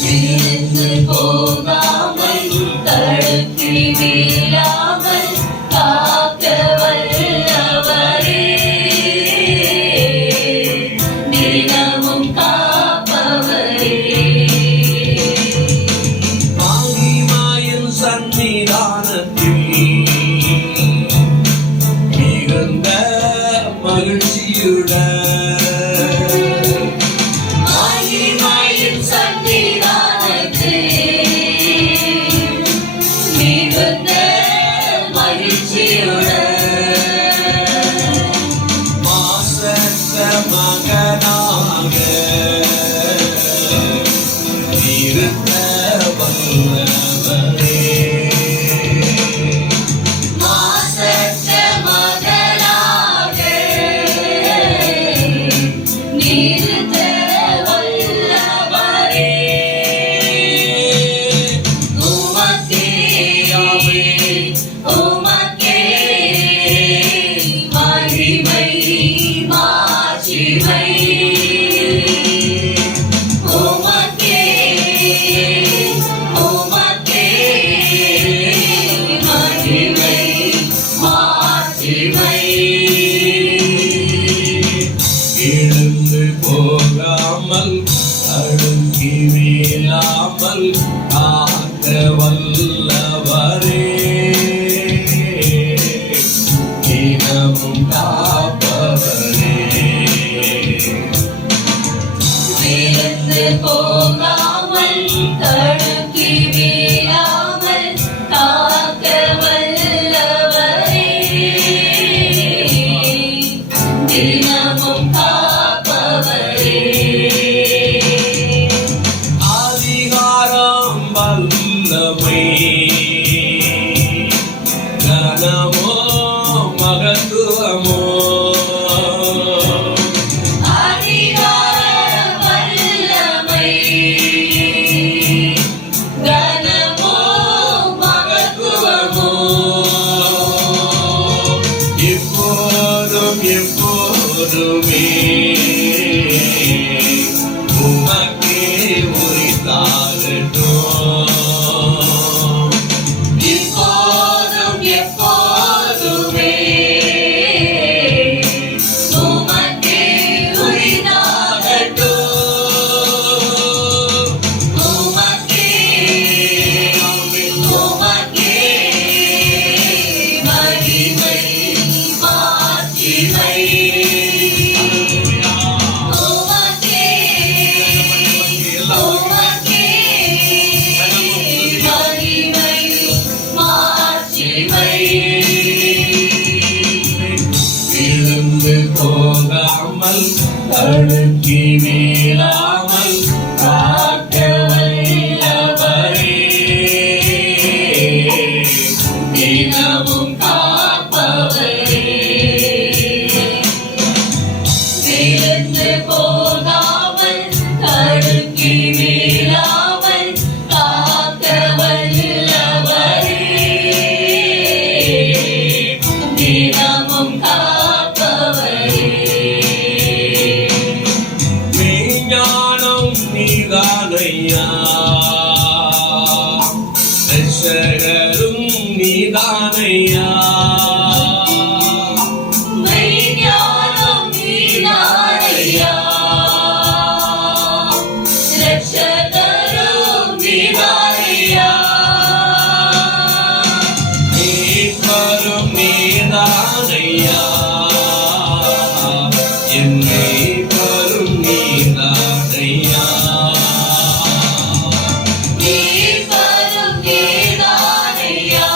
விழுந்து போகாமல் தடுக்கி வீழாமல் காக்க வல்லவரே, தினமும் காப்பவரே. மகிமையின் சந்நிதானத்தில் மிகுந்த மகிழ்ச்சியுடன் மகனாக இருக்க வல்லவரே, மாசற்ற மகனாக நிறுத்த வல்லவரே, உமக்கே உமக்கே மகிமை மாட்சிமை, உமக்கே உமக்கே மகிமை மாட்சிமை. எழுந்து போகாமல் அழுங்கி வீழாமல் காக்க வல்லவரே, தினமும் காப்பவரே. விழுந்து போகாமல் தடுக்கி வீழாமல் காக்க வல்லவரே, தினமும் காப்பவரே. அதிகாரம் வல்லமை கனமோ மகத்துவமோ எப்போதுமே உமக்கே உரித்தாகட்டும், இப்போதும் எப்போதுமே உமக்கே உரித்தாகட்டும், உமக்கே உமக்கே மகிமை மாட்சிமை, உமக்கே உமக்கே மகிமை மாட்சிமை. விழுந்து போகாமல் தடுக்கி வீழாமல் காக்க வல்லவரே, தினமும் காப்பவரே, விழுந்து போகாமல் தடுக்கி வீழாமல் காக்க வல்லவரே, தினமும் காப்பவரே. மெய்ஞானம் நீதானையா, ரட்சகரும் நீதானையா, மெய்ஞானம் நீதானையா, ரட்சகரும் நீதானையா, மீட்பரும் நீதானையா, என் மீட்பரும் நீதானையா, நீர்வரும் நீதானையா,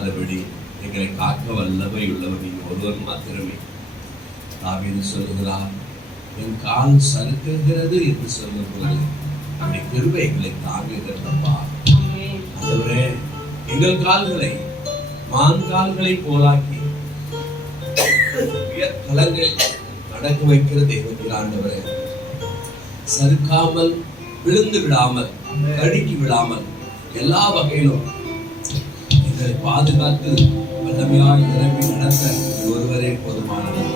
விடாதபடி எங்களை காக்க வல்லமை உள்ளவர் நீங்க ஒருவர் மாத்திரமே. தாவீது சொல்லுகிறார், என் கால் சறுக்குகிறது என்று சொல்லும்போது அப்படி கிருபை எங்களை தாங்குகிறதப்பா. ஆண்டவரே, எங்கள் கால்களை மான் கால்களை போலாக்கி உயர்தலங்களில் நடக்க வைக்கிற தெய்வத்தில் ஆண்டவரே, சறுக்காமல் விழுந்து விடாமல் கடுக்கி விடாமல் எல்லா வகையிலும் எங்களை பாதுகாத்து வல்லமையாய் நிரம்பி நடத்த ஒருவரே போதுமானவர்.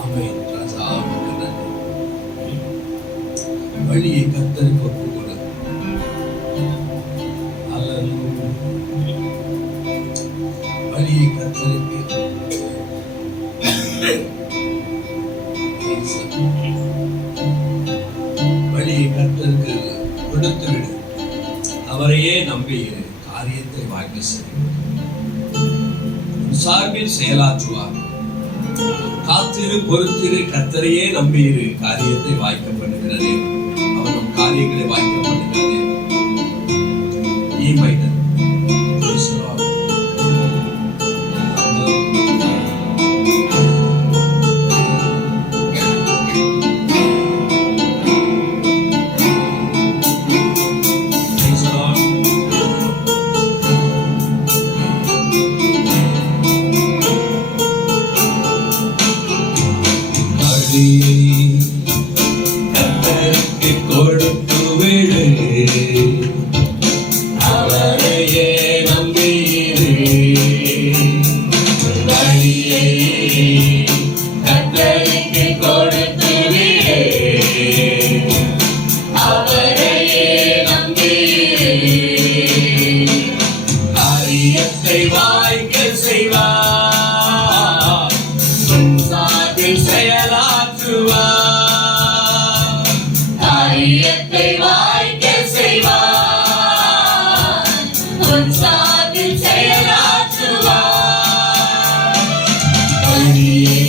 ஆமென். ராஜா, உமக்கு நன்றி. வழியை கர்த்தருக்கு ஒப்புக் கொடு. அல்லேலூயா. வழியை கர்த்தருக்கு வழியை கர்த்தருக்கு கொடுத்து விடு. அவரையே நம்பி காரியத்தை வாய்ப்பு செய்யும். சார்பில் செயலாற்றுவார். காத்திரு, பொறுத்திரு, கர்த்தரையே நம்பியிரு, காரியத்தை வாய்க்க பண்ணுகிறதே. அவனும் காரியங்களை வாய்க்க பண்ணுகிறதே. ஈமைதன் கர்த்தருக்கு கொடுத்து விடு, அவரையே நம்பியிரு. வழியை கர்த்தருக்கு கொடுத்து விடு, அவரையே நம்பியிரு. காரியத்தை வாய்க்க செய்வார், சார்பில் செயலாற்றுவார். காரியத்தை வாய்க்க செய்வார், உன் சார்பில் செயலாற்றுவார். வழியை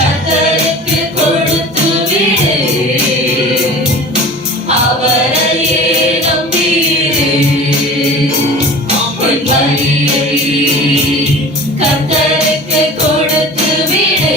கர்த்தருக்கு கொடுத்து விடு, அவரையே நம்பியிரு. உன் வழியை கர்த்தருக்கு கொடுத்து விடு,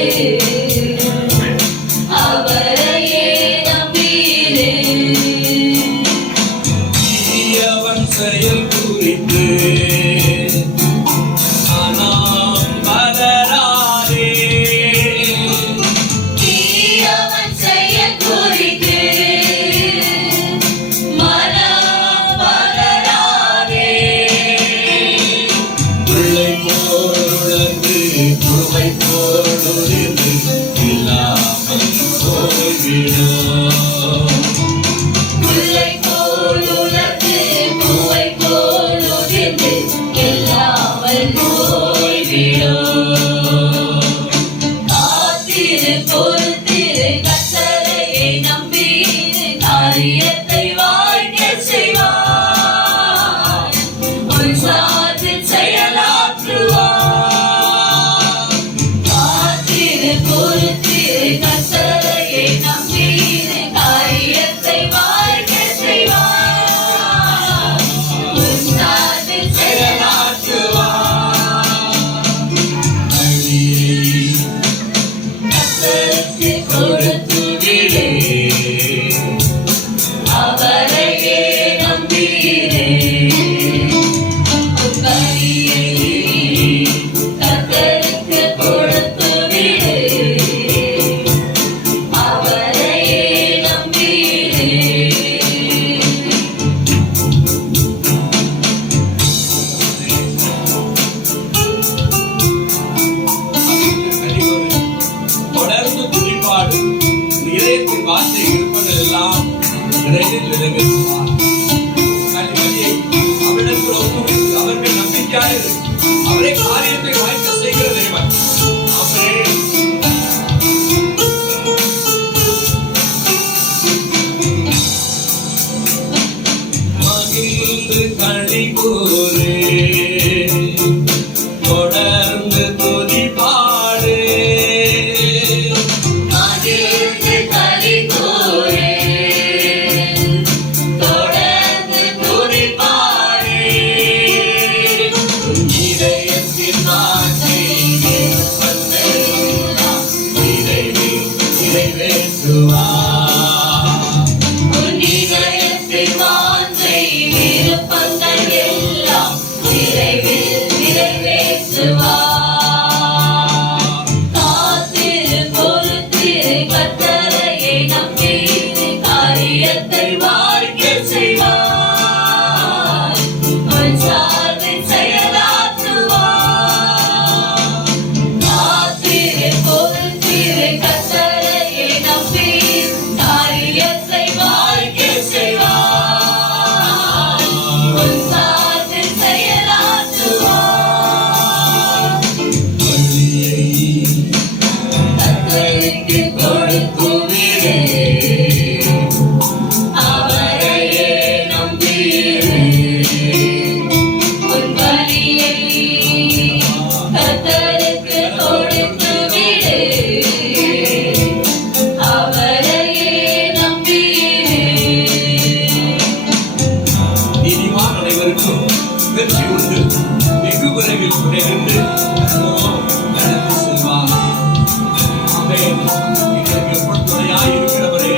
எங்களுக்கு எப்பொழுது துணையாய் இருக்கிறவரே,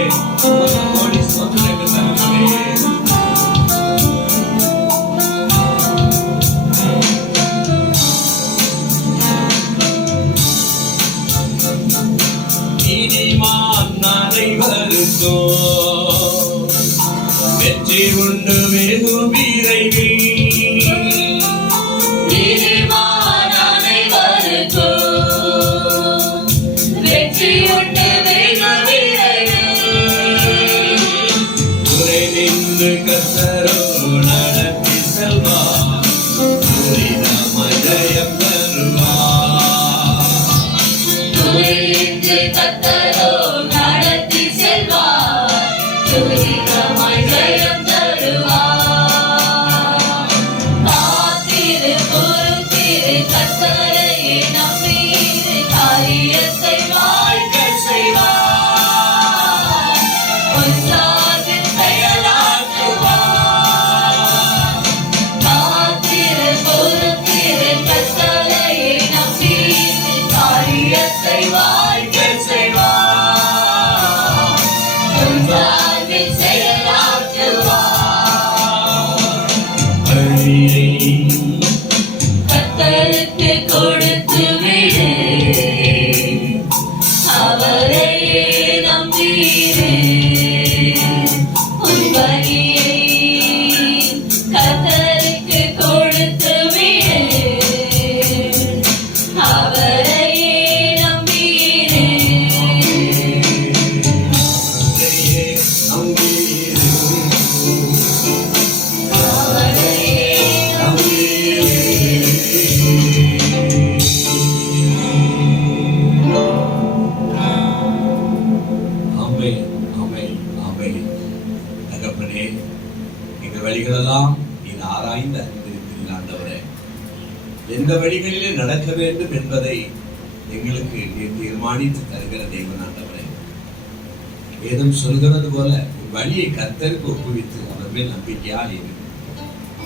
உமக்கு கோடி ஸ்தோத்திரங்கள் தகப்பனே. நீதிமான் அனைவருக்கும் வெற்றி உண்டு வெகு விரைவில். நீதிமான் அனைவருக்கும் வெற்றி உண்டு வெகு விரைவில். துறை நின்று கர்த்தரோ நடத்தி செல்வார், துரிதமாய் ஜெயம் தருவார். துரிந்து கர்த்தரோ நடத்தி செல்வார், துரிதமாய் ஜெயம் தருவார். காத்திரு பொறுத்திரு கர்த்தரையே நம்பியிரு, காரியத்தை வாய்க்கச் செய்வார், உன் சார்பில் செயலாற்றுவார். காத்திரு பொறுத்திரு கர்த்தரையே நம்பியிரு, காரியத்தை வாய்க்கச் செய்வார், உன் சார்பில் செயலாற்றுவார். வழியை கர்த்தருக்கு கொடுத்து விடு, அவரையே நம்பியிரு. உன் வழியை கர்த்தருக்கு கொடுத்து விடு, அவரையே நம்பியிரு. அவரையே நம்பியிரு, அவரையே ஆமென், ஆமென், ஆமென். தகப்பனே, எங்கள் வழிகளெல்லாம் நீர் ஆராய்ந்து அறிந்திருக்கிறீர் ஆண்டவரே. எந்த வழிகளிலே நடக்க வேண்டும் என்பதை எங்களுக்கு நீர் தீர்மானித்து தருகிற தேவன் ஆண்டவரே. வேதம் சொல்கிறது போல உன் வழியை கர்த்தருக்கு ஒப்புவித்து அவர் மேல் நம்பிக்கையால் இரு,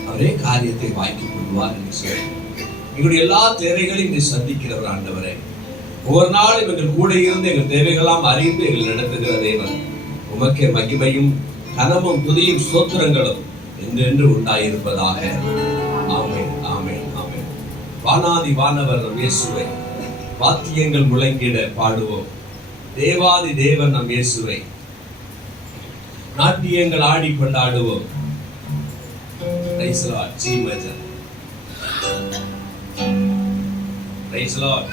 அவரே காரியத்தை வாய்க்கிக் கொள்வார் என்று சொல்லி எங்களுடைய எல்லா தேவைகளையும் நீ சந்திக்கிறவர் ஆண்டவரே. ஒவ்வொரு நாளும் எங்கள் கூட இருந்து எங்கள் தேவைகளாம் அறிந்து எங்கள் நடத்துகிற தேவன். உமக்கே மகிமையும் கனமும் துதியும் ஸ்தோத்திரங்களும் என்றென்று உண்டாயிருப்பதாக. ஆமென், ஆமென், ஆமென். வானாதி வானவர் நம் இயேசுவை வாத்தியங்கள் முழங்கிட பாடுவோம். தேவாதி தேவன் நம் இயேசுவை நாட்டியங்கள் ஆடி கொண்டாடுவோம். Praise the Lord. G major. Praise the Lord.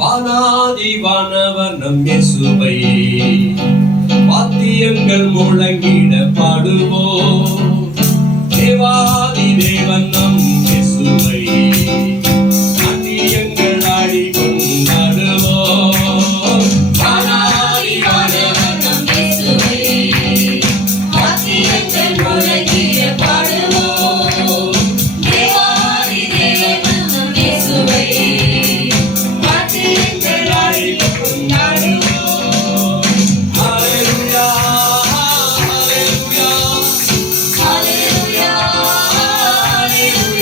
வானாதி வானவர் நம் இயேசுவை வாத்தியங்கள் முழங்கிட பாடுவோம். தேவாதி தேவன் நம் இயேசுவை நாட்டியங்கள் ஆடி கொண்டாடுவோம். வானாதி வானவர் நம் இயேசுவை வாத்தியங்கள் முழங்கிட பாடுவோம். தேவாதி தேவன் நம் இயேசுவை வாத்தியங்கள் ஆடி கொண்டாடுவோம். ஹalleluya, hallelujah. ஹல்லேலூயா, ஹல்லேலூயா.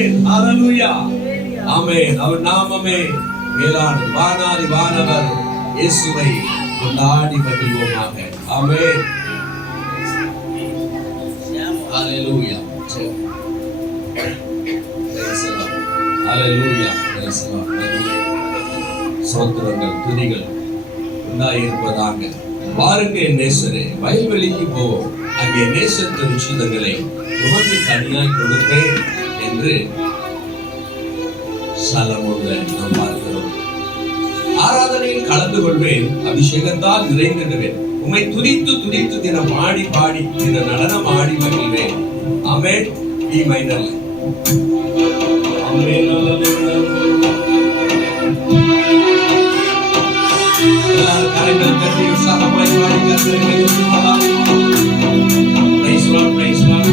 ஆமென் ஹalleluya ஆமென். அவர் நாமமே மேலானது. வானாதி வானவர் இயேசுவை கொண்டாடி மகிழ்வோமாக. ஆமென் ஹalleluya ஹalleluya சோத்திரங்கள் துதிகள் உண்டாயிருப்பதாக. பாருங்க என் நேசரே, வயல்வெளிக்கு போவோம், அங்கே நேசத்து ருச்சிதங்களை உமக்கு கனியாய் கொடுப்பேன் என்று சலமோன்ல நாம் பார்க்கிறோம். ஆராதனையில் கலந்து கொள்வேன், அபிஷேகத்தால் நிறைந்திடுவேன், உம்மை துதித்து துதித்து தினம் ஆடி பாடி தின நடனம் ஆடி மகிழ்வேன். ஆமென். டி மைனர்ல ஆமென். எல்லாரும் கரங்களை தட்டி உற்சாகமாய் பாடி கர்த்தரை உயர்த்துவோம். Praise Lord, praise Lord.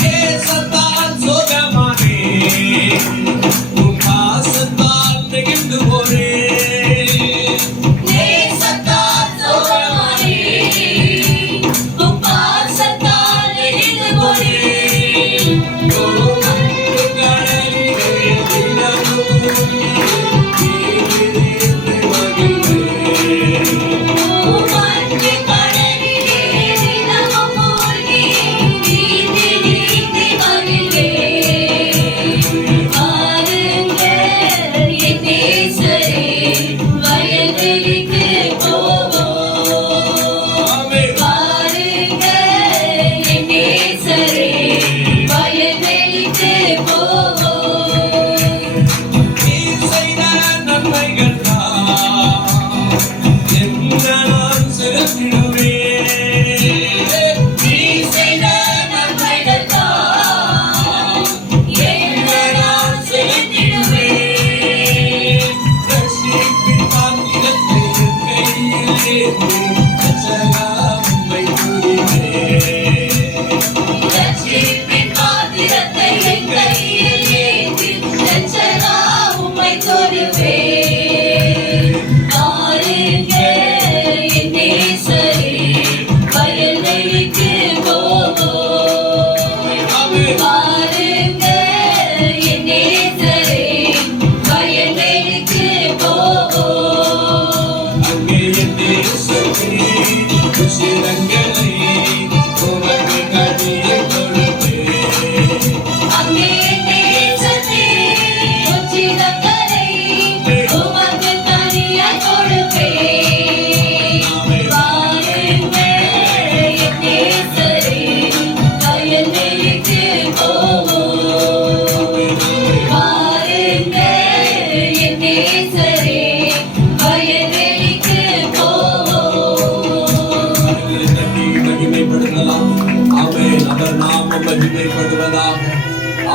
Yes,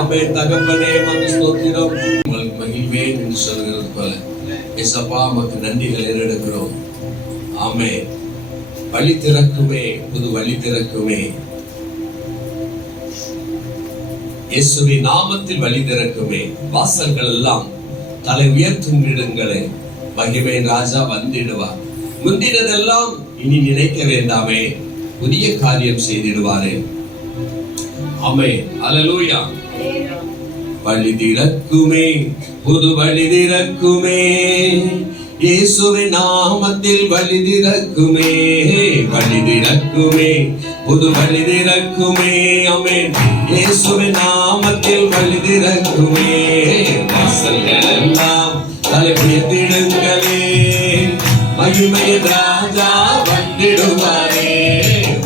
ஆமென். தகப்பனே உமக்கு ஸ்தோத்திரம். உங்களுக்கு மகிழ்வேன் என்று சொல்கிறது போல ஏசப்பா உமக்கு நன்றிகள் ஏறெடுக்கிறோம். ஆமென். வழி திறக்குமே, புது வழி திறக்குமே. இயேசுவின் நாமத்தில் வழி திறக்குமே. வாசல்கள் எல்லாம் தலை உயர்த்தும் இடங்களே. மகிமை ராஜா வந்திடுவார். முந்தினதெல்லாம் இனி நினைக்க வேண்டாமே, புதிய காரியம் செய்திடுவாரே. ஆமென். அல்லேலூயா. வழி திறக்குமே, புது வழி திறக்குமே. இயேசுவின் நாமத்தில் வழி திறக்குமே, வழி திறக்குமே, புது வழி திறக்குமே. ஆமென். இயேசுவின் நாமத்தில் வழி திறக்குமே. வாசல்கள் எல்லாம் தலை உயர்த்திடுங்களே. மகிமை ராஜா வந்திடுவாரே.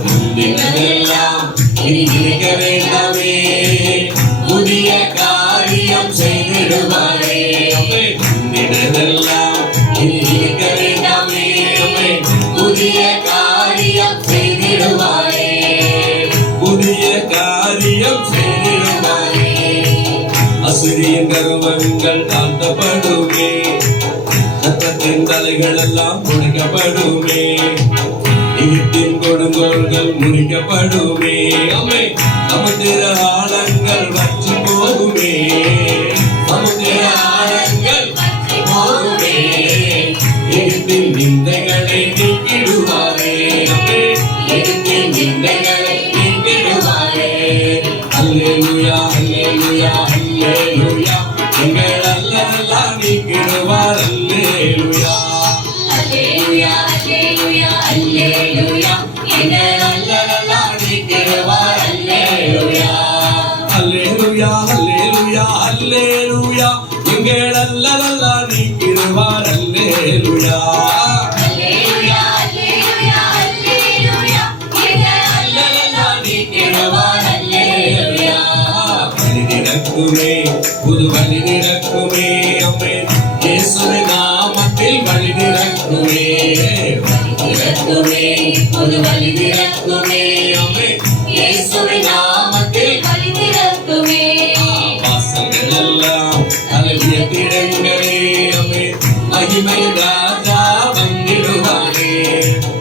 முந்தினதெல்லாம் இனி நினைக்க வேண்டாமே, புதிய காரியம் செய்திடுவாரே. முந்தினதெல்லாம் இனி நினைக்க வேண்டாமே, புதிய காரியம் செய்திடுவாரே. புதிய காரியம் செய்திடுவாரே. அசுரியின் கர்வங்கள் தாழ்த்தப்படுமே, சத்தத்தின் தலைகள் எல்லாம் முறிக்கப்படுமே, எகிப்தின் கொடுங்கோல்கள் முறிக்கப்படுமே. அம்மே சமுத்திர ஆழங்கள் வற்றி போகுமே, சமுத்திர ஆழங்கள் வற்றி போகுமே. எகிப்தின் நிந்தைகளை நீக்கிடுவாரே. அம்மே எகிப்தின் நிந்தைகளை நீக்கிடுவாரே. அல்லேலூயா, அல்லேலூயா, அல்லேலூயா. எங்கள் அல்லலெல்லாம் நீக்கிடுவார். அல்லேலூயா, அல்லேலூயா, அல்லேலூயா, அல்லேலூயா. எங்கள் அல்லலெல்லாம் நீக்கிடுவார். அல்லேலூயா. அல்லேலூயா, அல்லேலூயா, அல்லேலூயா. எங்கள் அல்லலெல்லாம் நீக்கிடுவார். அல்லேலூயா, அல்லேலூயா, அல்லேலூயா, அல்லேலூயா. எங்கள் அல்லலெல்லாம் நீக்கிடுவார். அல்லேலூயா. வழி திறக்குமே, புது வழி திறக்குமே. ஆமென். இயேசுவின் நாமத்தில் வழி திறக்குமே, வழி திறக்குமே, புது வழி திறக்குமே. ஆமென். இயேசுவின் நாமத்தில் வழி திறக்குமே. வாசல்கள் எல்லாம் தலை உயர்த்திடுங்களே. ஆமென். மகிமை ராஜா வந்திடுவாரே.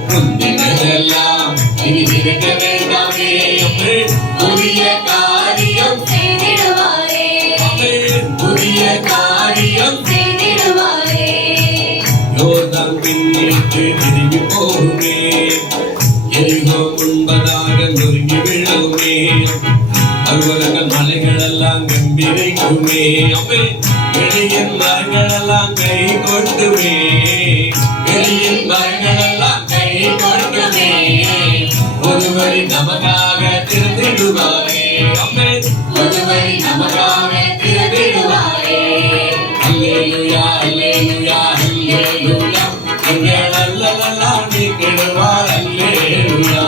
முந்தினதெல்லாம் இனி நினைக்க வேண்டாமே. ஆமென். புதிய காரியம் செய்திடுவாரே. ஆமென். புதிய காரியம் செய்திடுவாரே. யோர்தான் பின்னிட்டு திரும்பி போகுமே, எரிகோ முன்பதாக நொறுங்கி விழுமே. பர்வதங்கள் மலைகள் எல்லாம் கம்பீரிக்குமே. ஆமென். வெளியின் மரங்கள் எல்லாம் கை கொட்டுமே, வெளியின் மரங்கள் எல்லாம் கை கொட்டுமே. ஒருவரை நமக்காக திறந்திடுவாரே. ஆமென். ஒருவரை நமக்காக திறந்திடுவாரே. அல்லேலூயா, அல்லேலூயா, அல்லேலூயா. எங்கள் அல்லலெல்லாம் நீக்கிடுவார். அல்லேலூயா,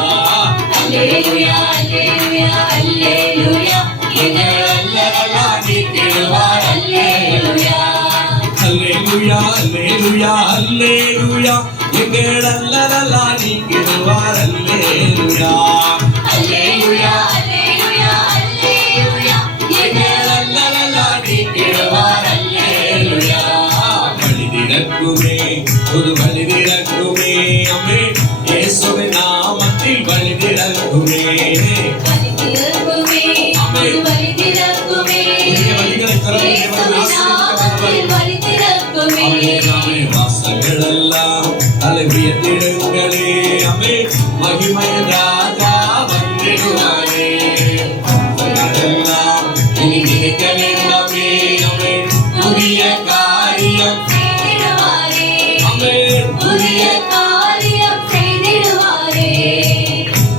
அல்லேலூயா, அல்லேலூயா, அல்லேலூயா. எங்கள் அல்லலெல்லாம் நீக்கிடுவார். அல்லேலூயா. அல்லேலூயா, அல்லேலூயா, அல்லேலூயா. எங்கள் அல்லலெல்லாம் நீக்கிடுவார். அல்லேலூயா, அல்லேலூயா, அல்லேலூயா, அல்லேலூயா. எங்கள் அல்லலெல்லாம் நீக்கிடுவார். அல்லேலூயா. வழி திறக்குமே, புது வழி திறக்குமே. ஆமென். இயேசுவின் நாமத்தில் வழி திறக்குமே. வழி திறக்குமே, புது வழி திறக்குமே. புதிய வழிகளை திறந்து இயேசுவின் நாமத்தில் வழி திறக்குமே. ஆமென், ஆமென். வாசல்கள் எல்லாம் தலை உயர்த்திடுங்களே. ஆமென். மகிமை ராஜா வந்திடுவாரே. வாசல்கள் எல்லாம் இனி நினைக்க வேண்டாமே. ஆமென். புதிய காரியம் செய்திடுவாரே. ஆமென். புதிய காரியம் செய்திடுவாரே.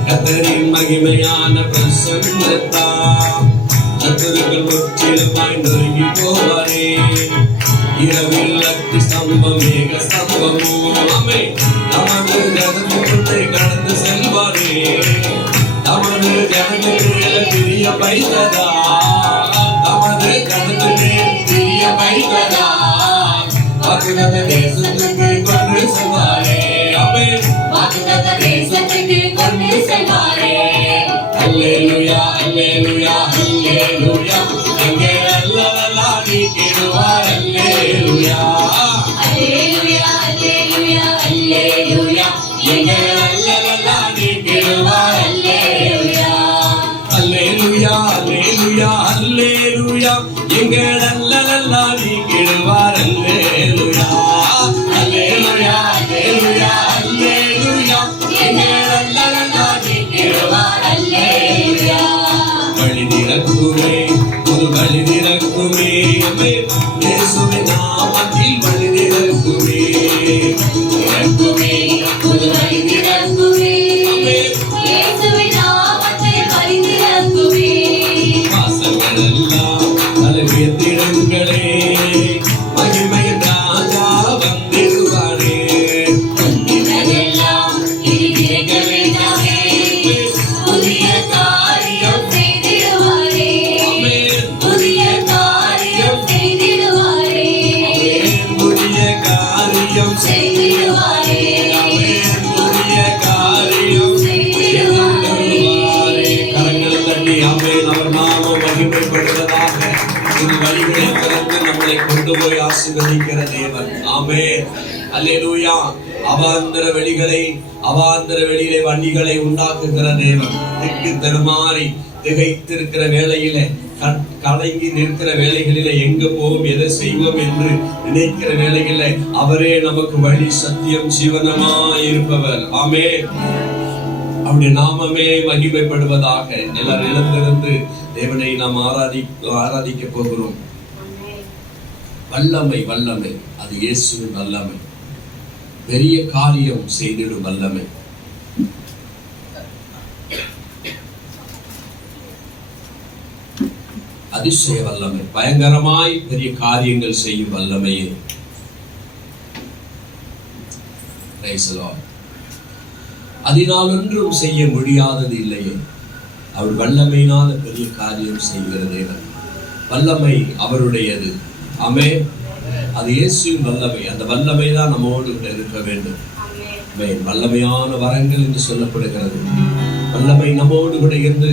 கர்த்தரின் மகிமையான பிரசன்னத்தால் சத்துருக்கள் முற்றிலுமாய் நொறுங்கி போவாரே. இரவில் அக்னி ஸ்தம்பம், மேக ஸ்தம்பமும். ஆமென். நமது ஜனத்துக்குள்ளே கடந்து செல்வாரே. நமது ஜனத்துக்குள்ளே பிரிய வைத்ததா, நமது ஜனத்துக்குள்ளே பிரிய வைத்ததா. வாக்குத்தத்த தேசத்துக்கு கொண்டு செல்வாரே. ஆமென். வாக்குத்தத்த தேசத்துக்கு கொண்டு செல்வாரே. அல்லேலூயா, அல்லேலூயா, அல்லேலூயா. ஆசீர்வதிக்கிற தேவன். ஆமென். அல்லேலூயா. அவாந்தர வெளியிலே வண்டிகளை உண்டாக்குகிற தேவன். திக்கு தடுமாறி திகைத்திருக்கிற வேளையிலே, கலங்கி நிற்கிற வேளைகளிலே எங்க போவோம், எதை செய்வோம் என்று நினைக்கிற வேளைகளிலே அவரே நமக்கு வழி, சத்தியம், ஜீவனமாய் இருப்பவர். ஆமென். அவருடைய நாமமே மகிமைப்படுவதாக. எல்லாரும் எழுந்திருந்து தேவனை நாம் ஆராதிக்க போகிறோம். வல்லமை அது இயேசுவின் வல்லமை. பெரிய காரியம் செய்திடும் வல்லமை. அதிசய வல்லமை. பயங்கரமாய் பெரிய காரியங்கள் செய்யும் வல்லமையே. அதனால் ஒன்றும் செய்ய முடியாதது இல்லையே. அவர் வல்லமையினால பெரிய காரியம் செய்கிற தேவன். வல்லமை அவருடையது. ஆமென். அது இயேசுவின் வல்லமை. அந்த வல்லமை தான் நம்மோடு இருக்க வேண்டும். வல்லமையான வரங்கள் என்று சொல்லப்படுகிறது. வல்லமை நம்மோடு கூட இருந்து,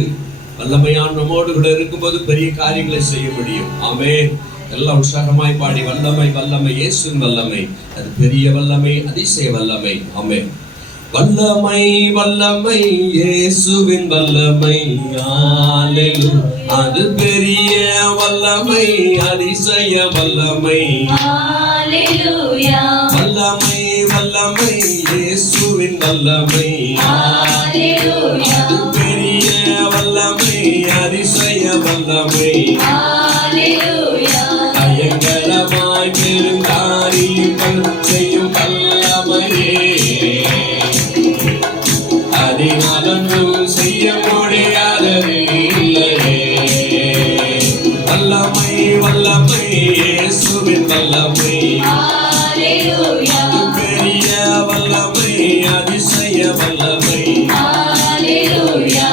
வல்லமையான நம்மோடு கூட இருக்கும்போது பெரிய காரியங்களை செய்ய முடியும். ஆமென். எல்லாம் உற்சாகமாய் பாடி, வல்லமை வல்லமை இயேசுவின் வல்லமை. அது பெரிய வல்லமை, அதிசய வல்லமை. ஆமென். வல்லமை வல்லமை இயேசுவின் வல்லமை. ஹல்லேலூயா. அது பெரிய வல்லமை, அதிசய வல்லமை. ஹல்லேலூயா. வல்லமை வல்லமை இயேசுவின் வல்லமை. ஹல்லேலூயா. அது பெரிய வல்லமை, அதிசய வல்லமை. ஹல்லேலூயா. பயங்கரமாய் பெரும் காரியங்கள் செய்யும் வல்லமையே. அதனாலும் செய்ய முடியாதது இல்லையே. வல்லமை வல்லமை இயேசுவின் வல்லமை. ஹல்லேலூயா. பெரிய வல்லமை, அதிசய வல்லமை. ஹல்லேலூயா.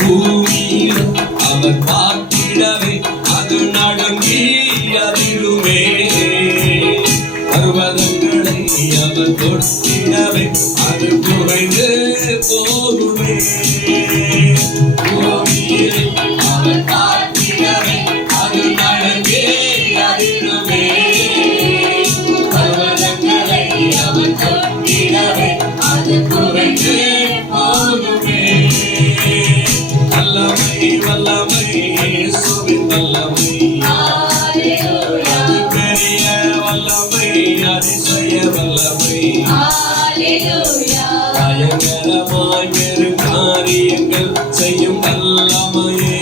பூமியில் அவர் பார்த்திடவே அது நடுங்கி அதிருமே. பர்வதங்களை அவர் தொட்டிடவே அது குறைந்து போகுமே. பூமியில் அவர் பார்த்திடவே அது நடுங்கி அதிருமே. பர்வதங்களை அவர் தொட்டிடவே அது குறைந்து போகுமே. வல்லமை வல்லமை இயேசுவின் வல்லமை. ஹல்லேலூயா. பெரிய வல்லமை, அதிசய வல்லமை. ஹல்லேலூயா. பயங்கரமாய் பெரும் காரியங்கள் செய்யும் வல்லமையே.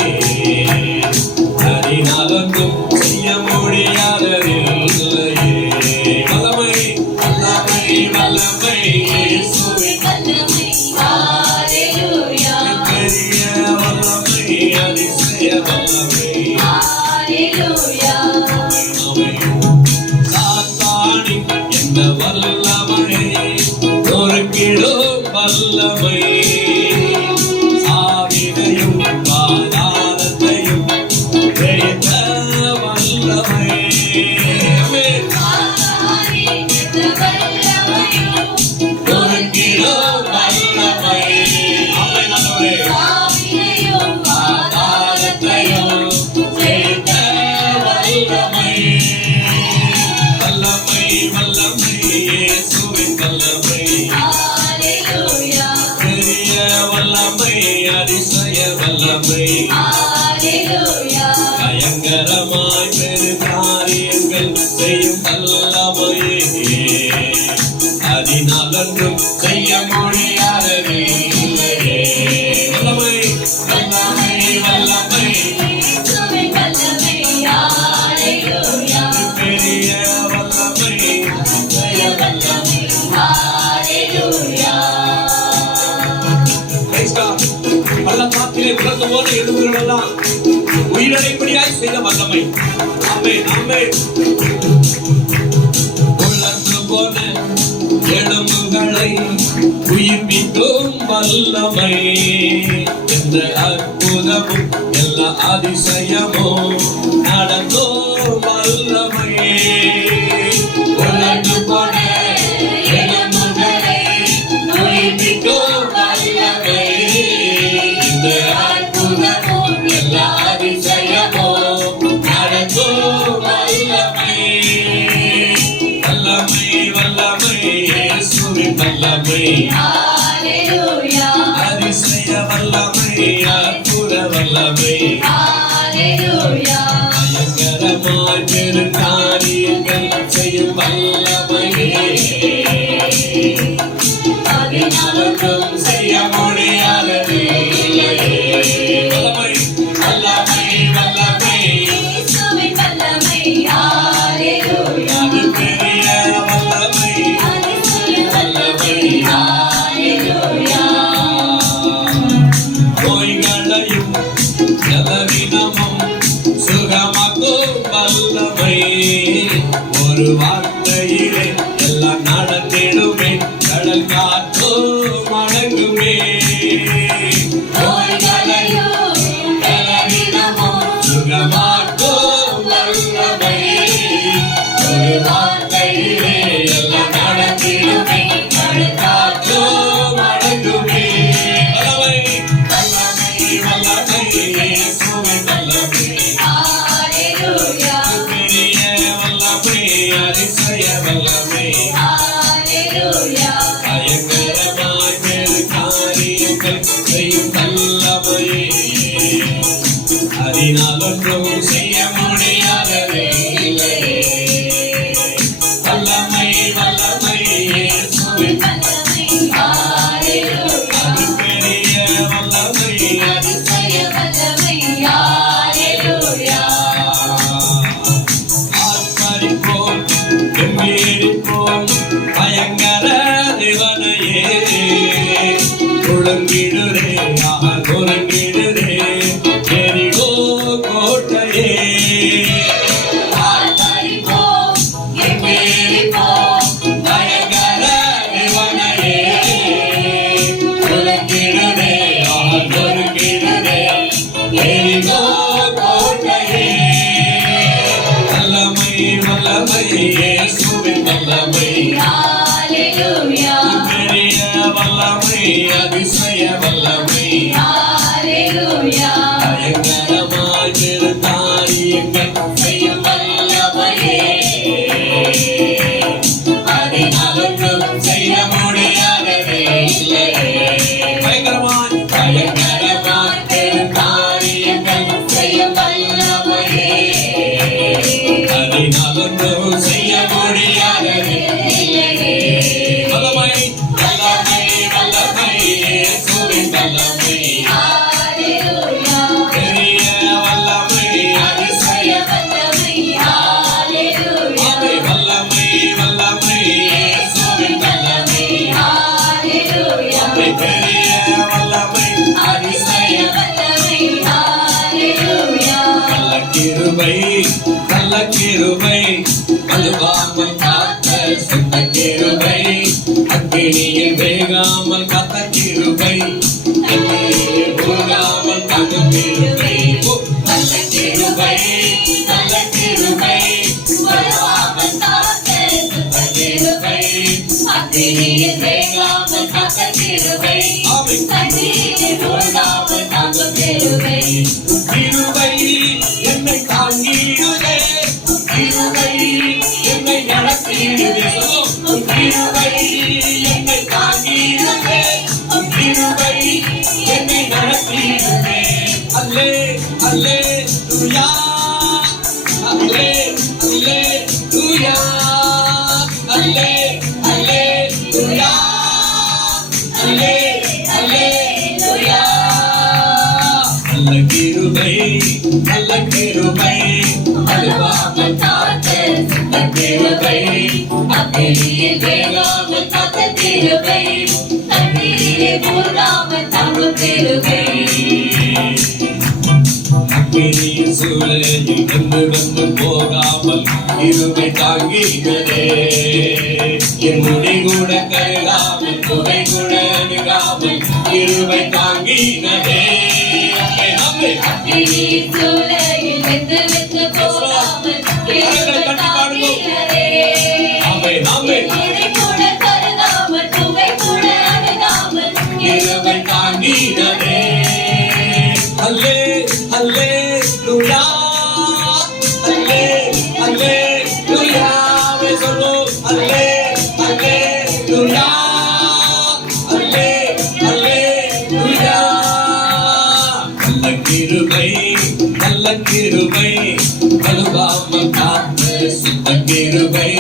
அதனாலும் செய்ய முடியாததில்லையே. வல்லமை வல்லமை வல்லமை இயேசுவின் வல்லமை. ஹல்லேலூயா. பெரிய வல்லமை, அதிசய வல்லமை. ஹல்லேலூயா. சாத்தானி என்ற வல்லமை, நொறுக்கிடும் வல்லமை. சாவினையும் பாதாளத்தையும் ஜெயித்த வல்லமை. சாத்தானே என்ற வல்லமையும், நொறுக்கிடும் வல்லமை. ஆமென் ஆண்டவரே. சாவினையும் பாதாளத்தையும் ஜெயித்த வல்லமை. வல்லமை வல்லமை இயேசுவின் வல்லமை. ஹல்லேலூயா. பெரிய வல்லமை, அதிசய வல்லமை. ஹல்லேலூயா. பயங்கரமாய் பெரு காரியங்கள் செய்யும் வல்லமையே. அதனாலும் செய்ய முடியாதது இல்லையே. வல்லமை வல்லமை வல்லமை இயேசுவின் வல்லமை. ஹல்லேலூயா. பெரிய வல்லமை, அதிசய வல்லமை. ஹல்லேலூயா. Praise God. பள்ளத்தாக்கிலே உலர்ந்து போன எலும்புகளெல்லாம் உயிரடைபடியாய் செய்த வல்லமை. ஆமென் ஆமென். உலர்ந்து போன எலும்புகளை உயிர்ப்பிக்கும் வல்லமை. எந்த அற்புதமும் எல்லா அதிசயமும் நடந்தோம் வல்லமை. உலர்ந்து போன எலும்புகளை உயிர்ப்பிக்கும் வல்லமை. இந்த அற்புதமும் எல்லா அதிசயமும் வல்லமை ஒரு வார்த்தையிலே எல்லாம் நடந்திடுமே கடல் காற்றோ மடங்குமே நோய்களையும் பலவீனமும் சுகமாக்கும் வல்லமை ஒரு வார்த்தையிலே எல்லாம் நடந்திடுமே கடல் காற்றோ மடங்குமே வல்லமை வல்லமை இயேசுவே வல்லமை ஹalleluya பெரிய வல்லமை அதிசய வல்லமை ஹalleluya பயங்கரமாய் பெரு காரியங்கள் செய்யும் வல்லமையே அதனால் ஒன்றும் செய்ய முடியாததே இல்லையே வல்லமை வல்லமை இயேசுவே வல்லமை ஹalleluya அது பெரிய வல்லமை அதிசய வல்லமை ஹalleluya ஆர்ப்பரிப்போம் கம்பீரிப்போம் பயங்கர தேவனையே குழங்கிடுரே குழங்கிடுரே எரிகோ கோட்டையே ஆர்ப்பரிப்போம் கெம்பீரிப்போம் பயங்கர தேவனையே குழங்கிடுரே குழங்கிடுரே எரிகோ கோட்டையே வல்லமை வல்லமை இயேசுவின் வல்லமை ஹalleluya பெரிய வல்லமை அதிசய வல்லமை ஹalleluya பயங்கரமாய் பெரு காரியங்கள் செய்யும் வல்லமையே அதனால் ஒன்றும் செய்ய முடியாததே இல்லையே பயங்கரமாய் பயங்கரமாய் பெரு காரியங்கள் செய்யும் வல்லமையே அதனால் ஒன்றும் செய்ய முடியாததே இல்லையே வல்லமை வல்லமை வல்லமை இயேசுவின் வல்லமை ஹalleluya பெரிய வல்லமை அதிசய வல்லமை ஹalleluya ஆமே வல்லமை வல்லமை இயேசுவின் வல்லமை ஹalleluya ஆமே பெரிய வல்லமை அதிசய வல்லமை ஹalleluya கள்ளக்கிருபை கள்ளக்கிருபை அழுவாமல் காத்த சுத்த கிருபை அக்கினியில் வேகாமல் காத்த கிருபை அக்கினியில் போகாமல் காக்கும் கிருபை நல்ல கிருபை நல்ல கிருபை வல்லாமல் காத்த சுத்த கிருபை அக்கினியில் வேகாமல் காத்த கிருபை கண்ணீரில் மூழ்காமல் தாங்கும் கிருபை கிருபை என்னை தாங்கிடுதே கிருபை என்னை நடத்திடுதே கிருபை என்னை தாங்கிடுதே கிருபை என்னை நடத்திடுதே அல்லே அல்லே லுயா அல்லே அல்லே லுயா அல்லே அல்லே லுயா அல்லே அல்லே ஹalleluya நல்ல கிருபை நல்ல கிருபை வல்லாமல் காத்த சுத்த கிருபை அக்கினியில் வேகாமல் காத்த கிருபை கண்ணீரில் மூழ்காமல் தாங்கும் கிருபை அக்கினியின் சூழலில் வந்து போகாமல் இருமை தாங்கினதே என் முடி கூட கருகாமல் புகை கூட அணுகாமல் இருமை தாங்கினதே அம்மே அக்கினியின் சூளையில் வெந்து வெந்து போகாமல் கிருபை தாங்கினதே அம்மே அம்மே முடி கூட கருகாமல் புகை கூட அணுகாமல் இருமை தாங்கினதே அல்லே அல்லே லுயா அல்லே அல்லே லுயா வே சொல்லு அல்லே அல்லே லுயா அல்லே அல்லே லுயா நல்ல கிருபை கழுவாமல் காத்த சுத்த கிருபை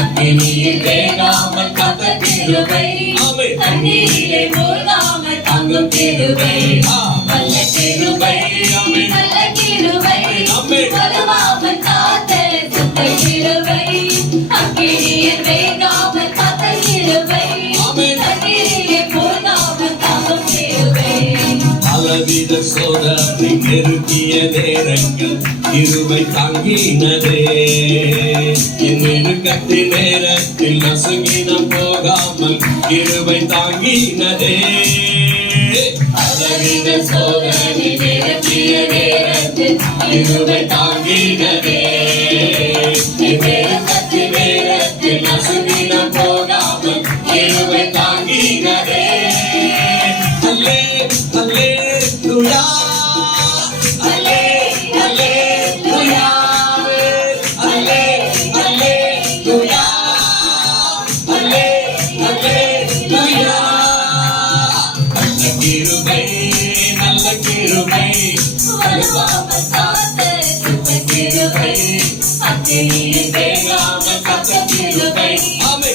அக்கினியில் வேகாமல் காத்த கிருபை கண்ணீரிலே மூழ்காமல் தாங்கும் கிருபை நல்ல கிருபை நல்ல கிருபை வலுவாமல் காத்த சுத்த கிருபை அக்கினியில் வேகாமல் காத்த கிருபை கண்ணீரிலே மூழ்காமல் தாங்கும் கிருபை பலவித சோதனை நெருக்கிய நேரங்கள் கிருபை தாங்கினதே என் நெருக்கத்தின் நேரத்தில் நசுங்கின போகாமல் கிருபை தாங்கினதே பலவித சோதனை நிரப்பிய நேரத்தில் கிருபை தாங்கினதே என் நெருக்கத்தின் நேரத்தில் நசுங்கின போகாமல் கிருபை தாங்கினதே அல்லே அல்லேலூயா அல்லே அல்லேலூயா அல்லே அல்லேலூயா அல்லே அல்லேலூயா நல்ல கிருபை வருவாமல் காத்த சுத்த கிருபை அக்கினியில் வேகாமல் காத்த கிருபை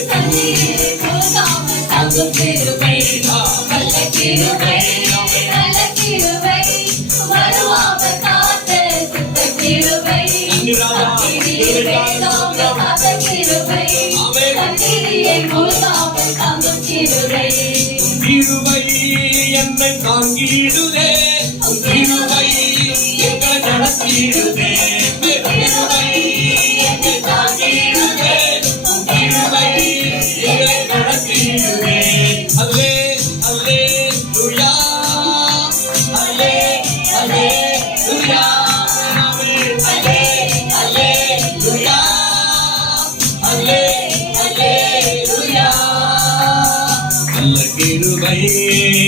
தண்ணீரில் மூழ்காமல் தாங்கும் கிருபை நல்ல கிருபை நல்ல கிருபை வருவாமல் காத்த சுத்த கிருபை அக்கினியில் வேகாமல் காத்த கிருபை தண்ணீரில் மூழ்காமல் தாங்கும் கிருபை கிருபை என்னை தாங்கிடுதே கிருபை எங்களை நடத்திடுதே கிருபை என்னை தாங்கிடுதே கிருபை எங்களை நடத்திடுதே அல்லே அல்லேலூயா அல்லே அல்லேலூயா அல்லே அல்லேலூயா அல்லே அல்லேலூயா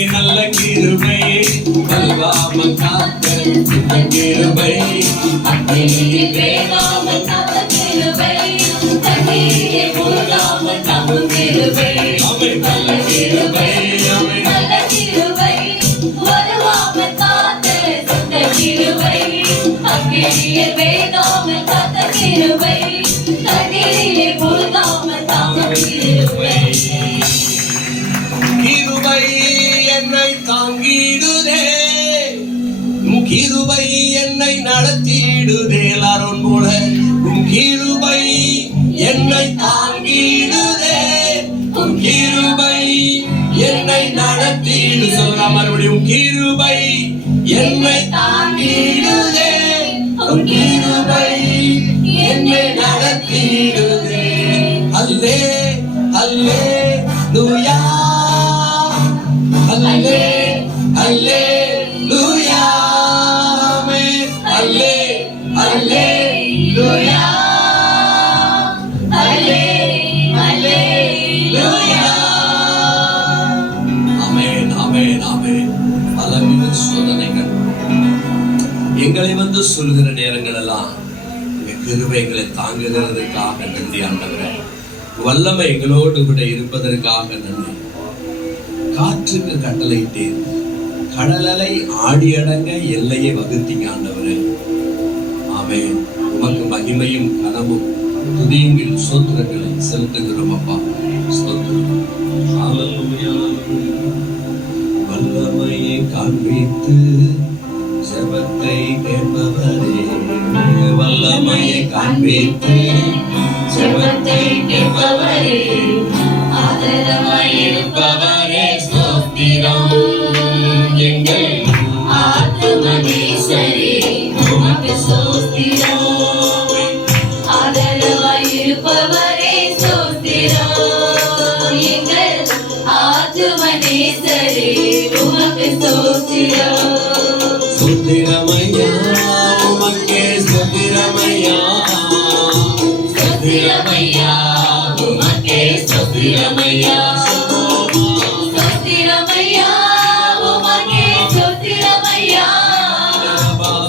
நல்ல கிருபை வருவாமல் காத்த சுத்த கிருபை அக்கினியில் வேகாமல் காத்த கிருபை தண்ணீரில் மூழ்காமல் தாங்கும் கிருபை நல்ல கிருபை நல்ல கிருபை வருவாமல் காத்த சுத்த கிருபை அக்கினியில் வேகாமல் காத்த கிருபை தண்ணீரில் மூழ்காமல் தாங்கும் கிருபை கிருபை என்னை தாங்கிடுதே கிருபை என்னை நடத்திடுதே எல்லாரும் போல கிருபை என்னை தாங்கிடுதே கிருபை என்னை நடத்திடு சொல்ல மறுபடியும் கிருபை என்னை தாங்கிடுதே கிருபை என்னை நடத்திடுதே அல்லே அல்லேலூயா அல்லே அல்லேலூயா அல்லே அல்லேலூயா அல்லே அல்லேலூயா ஆமென் ஆமென் ஆமென் பலவித சோதனைகள் எங்களை வந்து சொல்கிற நேரங்கள் எல்லாம் கிருபைகளை தாங்குகிறதுக்காக நன்றி ஆண்டவரே வல்லமை எங்களோடு கூட இருப்பதற்காக நன்றி காற்றுக்கு கட்டளையிட்டேன் கடலலை ஆடியடங்க எல்லையை வகுத்தீங்க ஆண்டவரே ஆமென் உமக்கு மகிமையும் கனமும் துதியுங்கள் சோத்திரங்களை செலுத்துகிறோம் அப்பா ஸ்தோத்திரம் ஹல்லேலூயா வல்லமையை காண்பித்து ஜெபத்தை கேட்பவரே வல்லமையை காண்பித்து ஜெபத்தை கேட்பவரே ஆதரவாய் இருப்பவரே ஸ்தோத்திரம் எங்கள் ஆத்துமனேஸ்வரே உமக்கு ஸ்தோத்திரம் ஆதரவாய் இருப்பவரே ஸ்தோத்திரம் எங்கள் ஆத்துமனேஸ்வரே உமக்கு ஸ்தோத்திரம் ஸ்தோத்திரமையா உமக்கே ஸ்தோத்திரமையா ஸ்தோத்திரமையா உமக்கே ஸ்தோத்திரமையா ஸ்தோத்திரமையா உமக்கே ஸ்தோத்திரமையா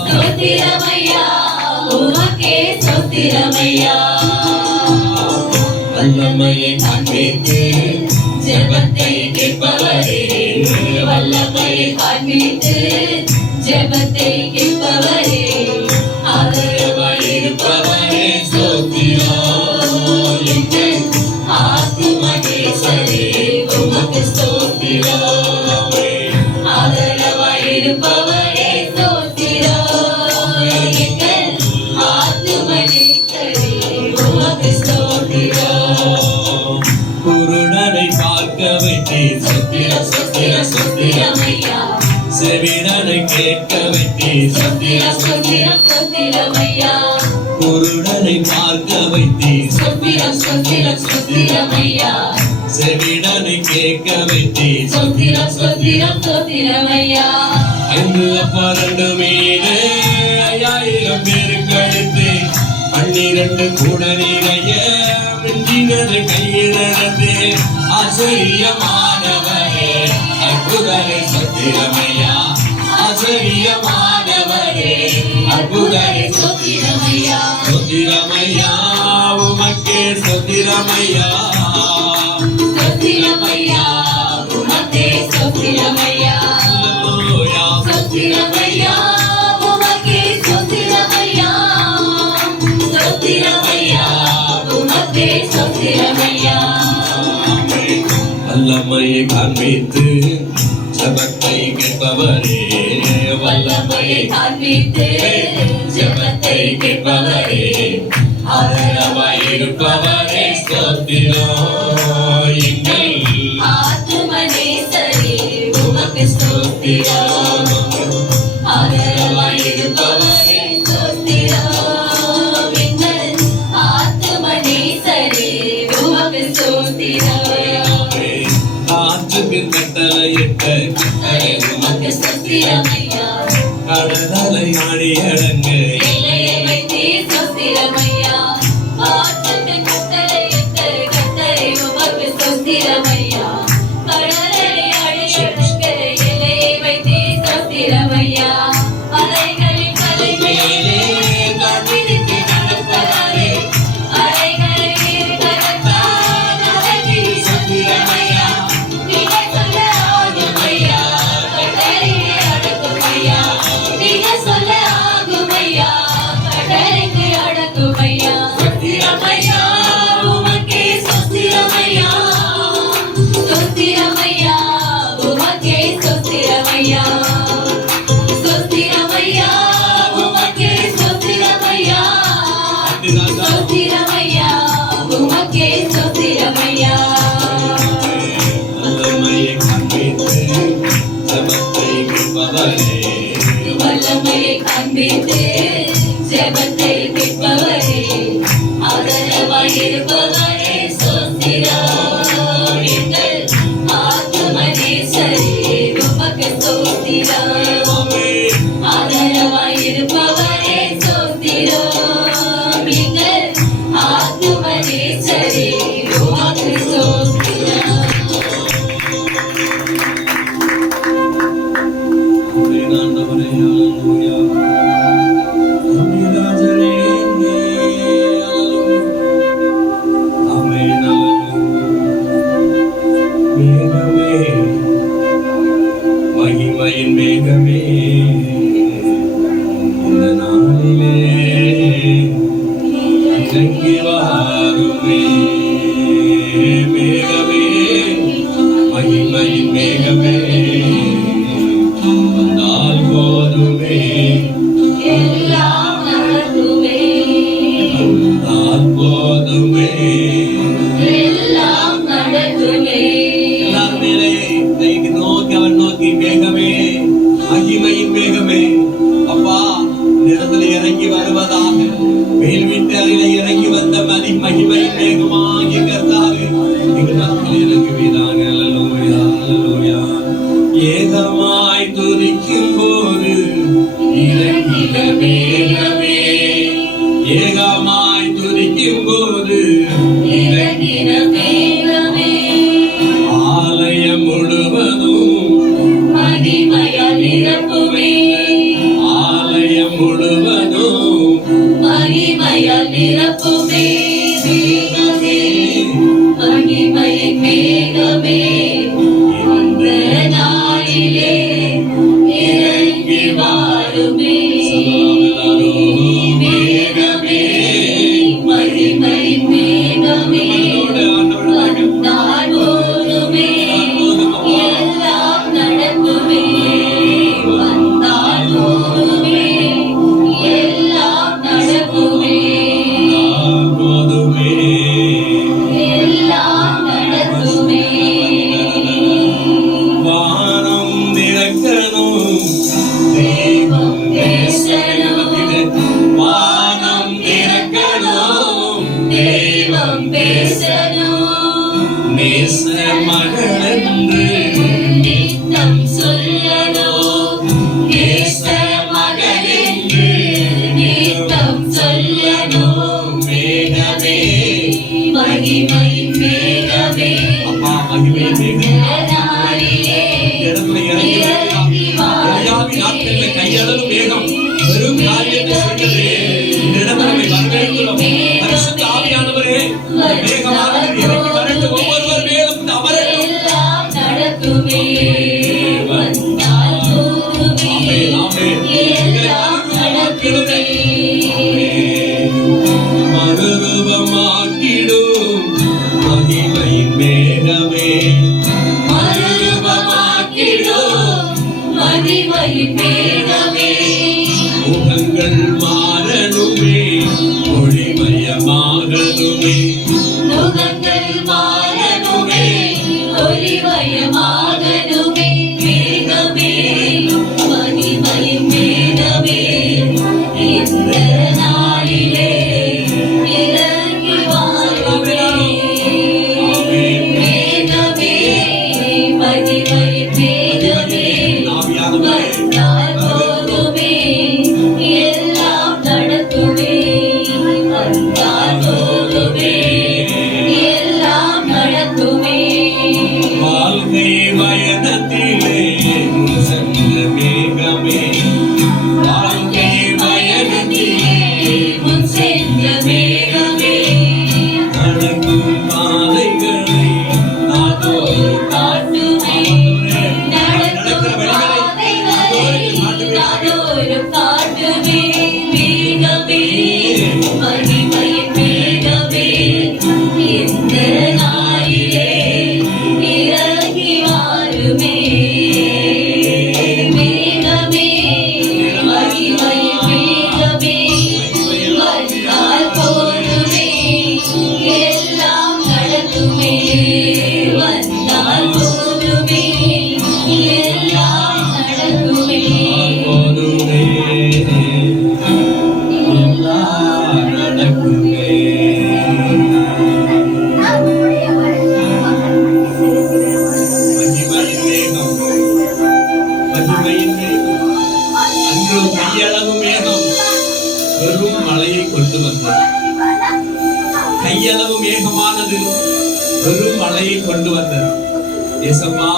ஸ்தோத்திரமையா உமக்கே ஸ்தோத்திரமையா வல்லமையை காண்பித்து ஜெபத்தை கேட்பவரே வல்லமையை காண்பித்து ஜெபத்தை கேட்பவரே ஆதரவாய் இருப்பவரே ஸ்தோத்திரம் எங்கள் ஆத்துமனேஸ்வரே உமக்கு ஸ்தோத்திரம் ஆதரவாய் இருப்பவரே ஸ்தோத்திரம் எங்கள் ஆத்துமனேஸ்வரே உமக்கு ஸ்தோத்திரம் குருடனை பார்க்க வைத்தீர் ஸ்தோத்திரம் ஸ்தோத்திரம் ஸ்தோத்திரமையா செவிடனை கேட்க வைத்தீர் ஸ்தோத்திரம் ஸ்தோத்திரம் ஸ்தோத்திரமையா பார்க்க வைத்தீர். ஸ்தோத்திரம் ஸ்தோத்திரம் ஸ்தோத்திரம் ஐயா. செவிடனை கேட்க வைத்தீர். ஸ்தோத்திரம் ஸ்தோத்திரம் ஸ்தோத்திரம் ஐயா. 5 அப்பா 2 மீன் 5000 பேருக்கு அளித்து 12 கூட நிறைய மிஞ்சினது கையில் நடந்து ஆச்சரியமானவரே அற்புதரே ஸ்தோத்திரமையா. ஆச்சரியமானவரே அற்புதரே ஸ்தோத்திரமையா. ஸ்தோத்திரமையா உமக்கே ஸ்தோத்திரமையா. ஸ்தோத்திரமையா உமக்கே ஸ்தோத்திரமையா. அல்லேலூயா. ஸ்தோத்திரமையா உமக்கே ஸ்தோத்திரமையா. ஸ்தோத்திரமையா உமக்கே ஸ்தோத்திரமையா. வல்லமையை காண்பித்து ஜபத்தை கேட்பவரே. வல்லமையை காண்பித்து ஜெபத்தை கேட்பவரே. ஆதரவாய் இருப்பவரே ஸ்தோத்திரம். எங்கள் ஆத்துமனேசரே உமக்கு ஸ்தோத்திரம். ஆதரவாய் இருப்பவரே ஸ்தோத்திரம். எங்கள் ஆத்துமனேசரே உமக்கு ஸ்தோத்திரம். காற்றுக்கு கட்டளையிட்ட கட்டளை உமக்கு ஸ்தோத்திரம் ஐயா. கடலை ஆடி அடங்கு எல்லையை வைத்தே ஸ்தோத்திரம் ஐயா. காற்றுக்கு கட்டளையிட்ட கட்டளை உமக்கு ஸ்தோத்திரம் ஐயா. கடலை அழியடங்க எல்லையை வைத்தே ஸ்தோத்திரம் ஐயா. அலைகளின் தலைமையிலே காத்திருந்து நடப்பவரே. அலைகளை கடந்தால் அலைவி ஸ்தோத்திரம் ஐயா. நீங்க சொல்ல ஆகும் ஐயா. கடலிலே அடக்கும் ஐயா. நீங்க சொல்ல ஆகும் ஐயா. கடலுக்கு அடக்கும் ஐயா. ஸ்தோத்திரம் ஐயா உமக்கே ஸ்தோத்திரம் ஐயா. ஸ்தோத்திரம் ஐயா உமக்கே ஸ்தோத்திரம் ஐயா. ஸ்தோத்திரம் ஐயா உமக்கே ஸ்தோத்திரம் ஐயா. ஸ்தோத்திரம் ஐயா உமக்கே ஸ்தோத்திரம் ஐயா. வல்லமையை காண்பித்து ஜபத்தை கேட்பவரே. வல்லமையை காண்பித்து ஜெபத்தை கேட்பவரே. ஆதரவாய் இருப்பவரே ஸ்தோத்திரம். எங்கள் ஆத்துமனேசரே உமக்கு ஸ்தோத்திரம். ஆதரவாய் இருப்பவரே ஸ்தோத்திரம். எங்கள் ஆத்துமனேசரே உமக்கு ஸ்தோத்திரம். ஆண்டவரே, அல்லேலூயா. ராஜரே, ஆமென், மேகமே, மகிமையின் மேகமே, இந்த நாளிலே இறங்கி வாருமே. மேகமே, மகிமையின் மேகமே, வந்தால் போதுமே. எல்லாம் நடக்குமே. வந்தால் போதுமே. எல்லாம் நடக்குமே. எல்லார் மேலே கைக்கு நோக்கி அவன் நோக்கி மேகமே, மகிமையின் மேகமே, அப்பா நிலத்தில் இறங்கி வருவதாக. மேல் வீட்டு அறையில இறங்கி வந்த மகிமையின் மேகமாகிய கர்த்தாவே எங்கள் மத்தியில் இறங்குவீராக. அல்லேலூயா, அல்லேலூயா. ஏகமாய் துதிக்கும் போது இறங்கின மேகமே. ஏகமாய் துதிக்கும் போது இறங்கின மேகமே. ஆலயம் முழுவதும் மகிமையால் நிரப்புமே. ஆலயம் முழுவதும் மகிமையால் நிரப்புமே. மேகமே, மகிமையின் மேகமே. அந்த நாளிலே இறங்கி வாருமே. மேகமே, மகிமையின் மேகமே. வந்தால் போதுமே. எல்லாம் நடக்குமே. வந்தால் போதுமே. எல்லாம் நடக்குமே. போதுமே. எல்லாம் நடக்குமே. வானம் திறக்கணும், தெய்வம் பேசணும். வானம் திறக்கணும், தெய்வம் பேசணும் நேச மகள் என்று நித்தம் சொல்லணும் நேச மகள் என்று நித்தம் சொல்லணும் மேகமே மகிமையின் மேகமே அப்பா மகிமை மேகமே நாளிலே இடத்துல இறங்கி எலியாவின் நாட்கள்ல கையளவு மேகம் பெரும் காரியத்தை செய்தது. இந்த இடத்துல நம்மை வரவேற்கிறோம். பரிசுத்த ஆவியானவரே, மேகமானது இறங்கி வரட்டும், ஒவ்வொருவர் மேலும் அமரட்டும். எல்லாம் நடக்குமே வந்தால் போதுமே ஆமென், ஆமென். எல்லாம் நடக்குமே மறுரூபமாக்கிடும் மகிமையின் மேகமே மறுரூபமாக்கிடும் மகிமையின் மேகமே முகங்கள் மாறணுமே ஒளிமயமாகணுமே முகங்கள் மாறணுமே ஒளிமயமாகணுமே மேகமே மகிமையின் மேகமே இந்த நாளிலே இறங்கி வாருமே மேகமே மகிமையின் மேகமே வந்தால் போதுமே எல்லாம் நடக்குமே வந்தால் போதுமே எல்லாம் நடக்குமே வாழ்க்கை பயணத்திலே சென்ற மேகமே வாழ்க்கை பயணத்திலே முன் சென்ற மேகமே நடக்கும் பாதைகளை நாதோடு காட்டுமே நடக்கும் பாதைகளை நாடோறும் காட்டுமே மேகமே மகிமையின் மேகமே இந்த நாளிலே இறங்கி வாருமே மேகமே மகிமையின் மேகமே வந்தால் போதுமே எல்லாம் நடக்குமே வந்தால் போதுமே எல்லாம் நடக்குமே போதுமே எல்லாம் நடக்குமே. மகிமையின் மேகம் மகிமையின் மேகம் அன்று கையளவு மேகம் வெறும் மழையை கொண்டு வந்தது. கையளவு மேகமானது வெறும் மழையை கொண்டு வந்தது. ஏசம்மா,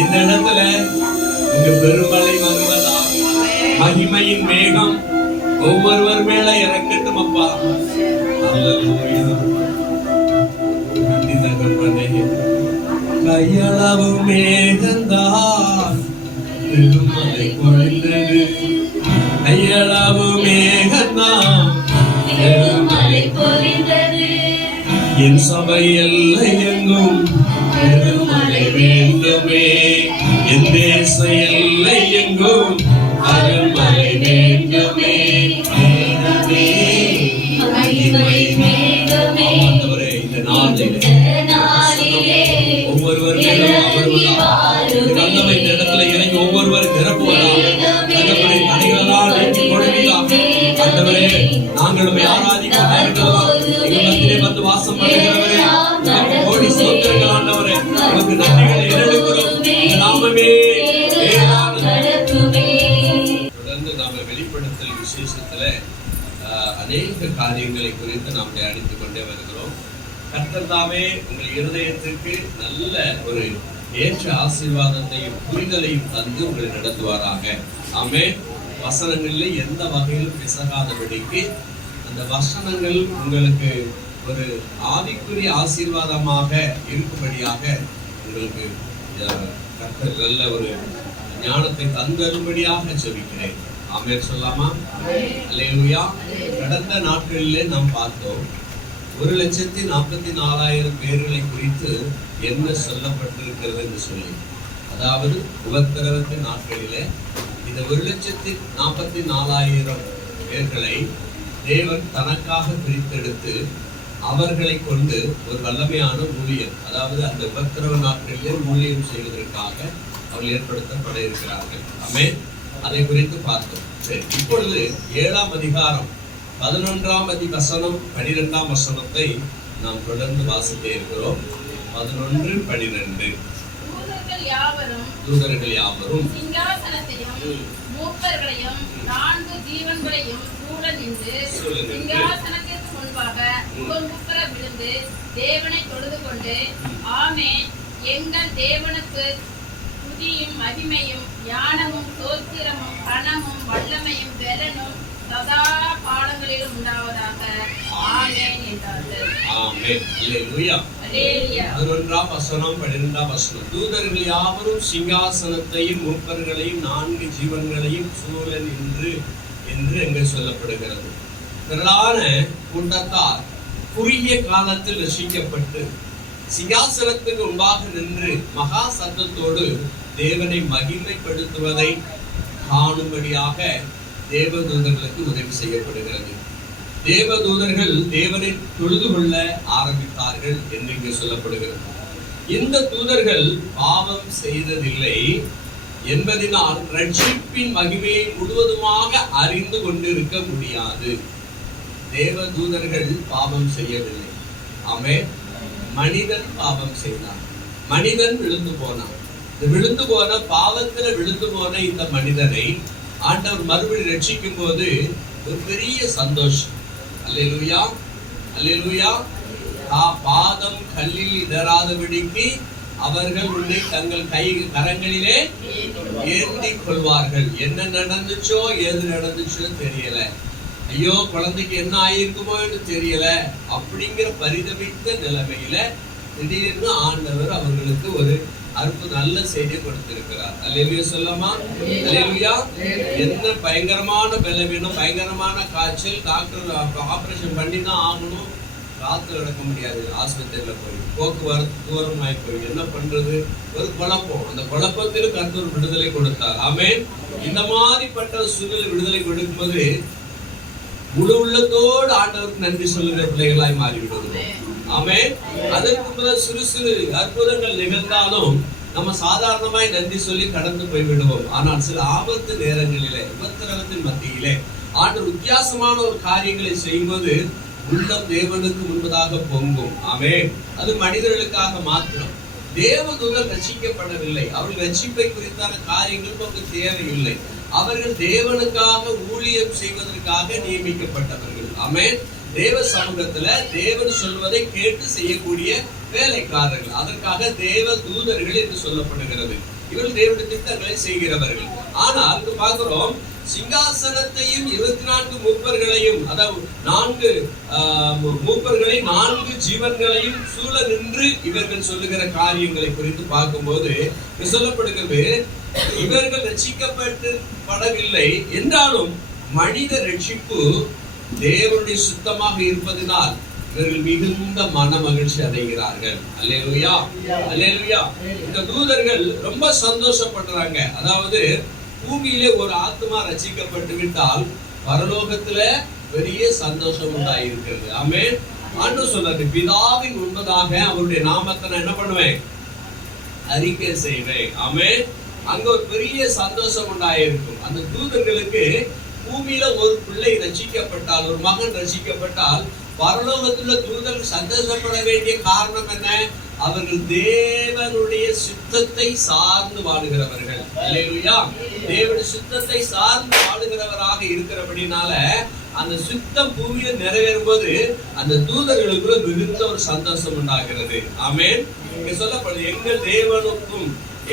இந்த இடத்துல இங்க பெருமழை வருவதா மகிமையின் மேகம் ஒவ்வொருவர் மேல இறங்கட்டும் அப்பா. அல்லேலூயா. நன்றி தகப்பனே. கையளவு மேகந்தான் பெருமழை பொழிந்தது. கையளவு மேகந்தான் பெருமழை பொழிந்தது என் சபை எல்லை எங்கும் பெருமழை வேண்டுமே. என் தேச எல்லை எங்கும் அருள்மழை வேண்டுமே. மேகமே, மகிமை மேகமே ஆண்டவரே, இந்த நாளிலே நாளிலே ஒவ்வொருவர் மேலும் அமர்வதாக இந்த வல்லமை இந்த இடத்துல இறங்கி ஒவ்வொருவர் நிரப்புவதாக. தகப்பனே, தடைகளெல்லாம் நீக்கி கொடுப்பீராக. ஆண்டவரே, நாங்கள் உம்மை ஆராதிக்க நேரிடுகிறோம். எங்கள் மத்தியிலே வந்து வாசம் பண்ணுகிறவரே, உமக்கு கோடி ஸ்தோத்திரங்கள் ஆண்டவரே. உமக்கு நன்றிகளை ஏறெடுக்கிறோம். இந்த நாமமே வேறானது. நடக்குமே தொடர்ந்து நாம வெளிப்படுத்தல் விசேஷத்துல அநேக காரியங்களை குறித்து நாம் தியானித்துக் கொண்டே வருகிறோம். கர்த்தர் தாமே உங்கள் இருதயத்திற்கு நல்ல ஒரு ஏற்ற ஆசீர்வாதத்தையும் புரிதலையும் தந்து உங்களை நடத்துவாராக. ஆமென். வசனங்களில் எந்த வகையிலும் பிசகாதபடிக்கு அந்த வசனங்கள் உங்களுக்கு ஒரு ஆவிக்குரிய ஆசீர்வாதமாக இருக்கும்படியாக உங்களுக்கு கர்த்தர் நல்ல ஒரு ஞானத்தை தந்தரும்படியாக ஜெபிக்கிறேன். ஆமென் சொல்லாமா? அல்லேலூயா. கடந்த நாட்களிலே நாம் பார்த்தோம் 1,44,000 பேர்களை குறித்து என்ன சொல்லப்பட்டிருக்கிறது என்று சொல்லி. அதாவது உபத்திரவத்தின் நாட்களிலே இந்த 1,44,000 பேர்களை தேவன் தனக்காக பிரித்தெடுத்து அவர்களை கொண்டு ஒரு வல்லமையான ஊழியம், அதாவது அந்த உபத்திரவ நாட்களிலே ஊழியம் செய்வதற்காக அவர்கள் ஏற்படுத்தப்பட இருக்கிறார்கள். ஆமென். அதை குறித்து பார்த்தோம். சரி, இப்பொழுது 7ஆம் அதிகாரம் 11ஆம் வசனம் 12ஆம் வசனத்தை நாம் தொடர்ந்து வாசித்தே இருக்கிறோம். 11, 12. தூதர்கள் யாவரும் சிங்காசனத்தையும் மூப்பர்களையும் 4 ஜீவன்களையும் சூழ நின்று சிங்காசனத்திற்கு முன்பாக முகங்குப்புற விழுந்து தேவனை தொழுது கொண்டு, ஆமென், எங்கள் தேவனுக்கு துதியும் மகிமையும் ஞானமும் ஸ்தோத்திரமும் கனமும் வல்லமையும் பெலனும் சதா காலங்களிலும் உண்டாவதாக, ஆமென் என்றார்கள். ஆமென். அல்லேலூயா. அல்லேலூயா. 11ஆம் வசனம் 12ஆம் வசனம். தூதர்கள் யாவரும் சிங்காசனத்தையும் மூப்பர்களையும் 4 ஜீவன்களையும் சூழ நின்று என்று எங்கே சொல்லப்படுகிறது. திரளான கூட்டத்தார் குறுகிய காலத்தில் ரசிக்கப்பட்டு சிங்காசனத்துக்கு முன்பாக நின்று மகா சத்தத்தோடு தேவனை மகிமைப்படுத்துவதை காணும்படியாக தேவதூதர்களுக்கு உதவி செய்யப்படுகிறது. தேவதூதர்கள் தேவனை தொழுது கொள்ள ஆரம்பித்தார்கள் என்று இங்கே சொல்லப்படுகிறது. இந்த தூதர்கள் பாவம் செய்ததில்லை என்பதனால் ரட்சிப்பின் மகிமையை முழுவதுமாக அறிந்து கொண்டிருக்க முடியாது. தேவதூதர்கள் பாவம் செய்யவில்லை. ஆமென். மனிதன் பாவம் செய்தான். மனிதன் விழுந்து போனான். விழுந்து போன பாவத்தில் விழுந்து போன இந்த மனிதனை ஆண்டவர் மறுபடி ரட்சிக்கும் போது ஒரு பெரிய சந்தோஷம். அல்லேலூயா, அல்லேலூயா. பாதம் கல்லில் இடராதபடிக்கு அவர்கள் உன்னை தங்கள் கரங்களிலே ஏந்தி கொள்வார்கள். என்ன நடந்துச்சோ ஏது நடந்துச்சோ தெரியல, ஐயோ குழந்தைக்கு என்ன ஆயிருக்குமோ என்று தெரியல, அப்படிங்கிற பரிதவித்த நிலைமையில திடீர்னு ஆண்டவர் அவர்களுக்கு ஒரு நல்ல செய்தியை கொடுத்திருக்கிறார். அல்லேலூயா சொல்லமா? அல்லேலூயா. என்ன பயங்கரமான பலவீனம், பயங்கரமான காய்ச்சல், டாக்டர் ஆபரேஷன் பண்ணி தான் ஆகணும், காத்து நடக்க முடியாது, ஆஸ்பத்திரியில போய் போக்குவரத்து தூரமாய் போய் என்ன பண்றது, ஒரு குழப்பம். அந்த குழப்பத்தில் கர்த்தர் விடுதலை கொடுத்தார். ஆமென். இந்த மாதிரிப்பட்ட சூழலை விடுதலை கொடுக்கும்போது முழு உள்ளத்தோடு ஆண்டவருக்கு நன்றி சொல்லுகிற பிள்ளைகளாய் மாறிவிடுகிறோம். ஆமென். அதற்கு முதல் சிறு சிறு அற்புதங்கள் நிகழ்ந்தாலும் நம்ம சாதாரணமாய் நன்றி சொல்லி கடந்து போய்விடுவோம். ஆனால் சில ஆபத்து நேரங்களிலே, உபத்திரவத்தின் மத்தியிலே ஆண்டவர் வித்தியாசமான ஒரு காரியங்களை செய்யும்போது உள்ளம் தேவனுக்கு முன்பதாக பொங்கும். ஆமென். அது மனிதர்களுக்காக மாத்திரம். தேவதூதர் ரட்சிக்கப்படவில்லை. அவர்கள் ரட்சிப்பை குறித்தான காரியங்கள் நமக்கு தேவையில்லை. அவர்கள் தேவனுக்காக ஊழியம் செய்வதற்காக நியமிக்கப்பட்டவர்கள். ஆமென். தேவ சமூகத்துல தேவன் சொல்வதை கேட்டு செய்யக்கூடிய வேலைக்காரர்கள். அதற்காக தேவ தூதர்கள் என்று சொல்லப்படுகிறது. இவர்கள் தேவனுடைய திட்டங்களை செய்கிறவர்கள். ஆனால் இங்கு பார்க்கிறோம், சிங்காசனத்தையும் 24 மூப்பர்களையும், அதாவது 4 மூப்பர்களை 4 ஜீவன்களையும் சூழ நின்று இவர்கள் சொல்லுகிற காரியங்களை குறித்து பார்க்கும்போது சொல்லப்படுகிறது, இவர்கள் ரட்சிக்கப்படவில்லை என்றாலும் மனித ரட்சிப்பு தேவனுடைய சுத்தமாக இருப்பதனால் இவர்கள் மிகுந்த மன மகிழ்ச்சி அடைகிறார்கள். அல்லேலூயா, அல்லேலூயா. இந்த தூதர்கள் ரொம்ப சந்தோஷப்படுறாங்க. அதாவது பூமியிலே ஒரு ஆத்மா ரட்சிக்கப்பட்டு விட்டால் பரலோகத்துல பெரிய சந்தோஷம் உண்டாயிருக்கிறது. ஆமென். ஆண்டவர் சொல்றாரு, பிதாவின் முன்பதாக அவருடைய நாமத்தை நான் என்ன பண்ணுவேன், அறிக்கை செய்வேன். ஆமென். அங்க ஒரு பெரிய சந்தோஷம் உண்டாயிருக்கும். அந்த தூதர்களுக்கு பூமியில ஒரு பிள்ளை ரட்சிக்கப்பட்டால், ஒரு மகன் ரட்சிக்கப்பட்டால் பரலோகத்துல தூதர்கள் சந்தோஷப்பட வேண்டிய காரணம் என்ன? அவர்கள் தேவனுடைய சித்தத்தை சார்ந்து வாழுகிறவர்கள். அல்லேலூயா. தேவனுடைய சித்தத்தை சார்ந்து வாழுகிறவராக இருக்கிறபடினால அந்த சித்தம் பூமியில நிறைவேறும் போது அந்த தூதர்களுக்குள்ள மிகுந்த ஒரு சந்தோஷம் உண்டாகிறது. ஆமென். இங்க சொல்லப்படுது,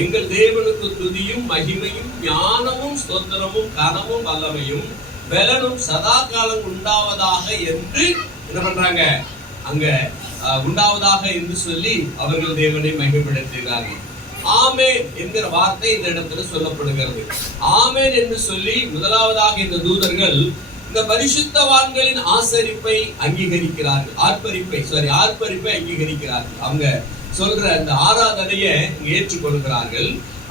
எங்கள் தேவனுக்கு துதியும் மகிமையும் ஞானமும் ஸ்தோத்திரமும் கனமும் வல்லமையும் பலனும் சதா காலம் உண்டாவதாக என்று என்ன பண்றாங்க, அங்க உண்டாவதாக என்று சொல்லி அவர்கள் தேவனை மகிமைப்படுத்துகிறார்கள். ஆமென் என்கிற வார்த்தை இந்த இடத்துல சொல்லப்படுகிறது. ஆமென் என்று சொல்லி முதலாவதாக இந்த தூதர்கள் இந்த பரிசுத்தவான்களின் ஆசரிப்பை அங்கீகரிக்கிறார்கள். ஆர்ப்பரிப்பை அங்கீகரிக்கிறார்கள். அவங்க சொல்ற அந்த ஆராதனையை ஏற்றுக்கொள்கிறார்கள்.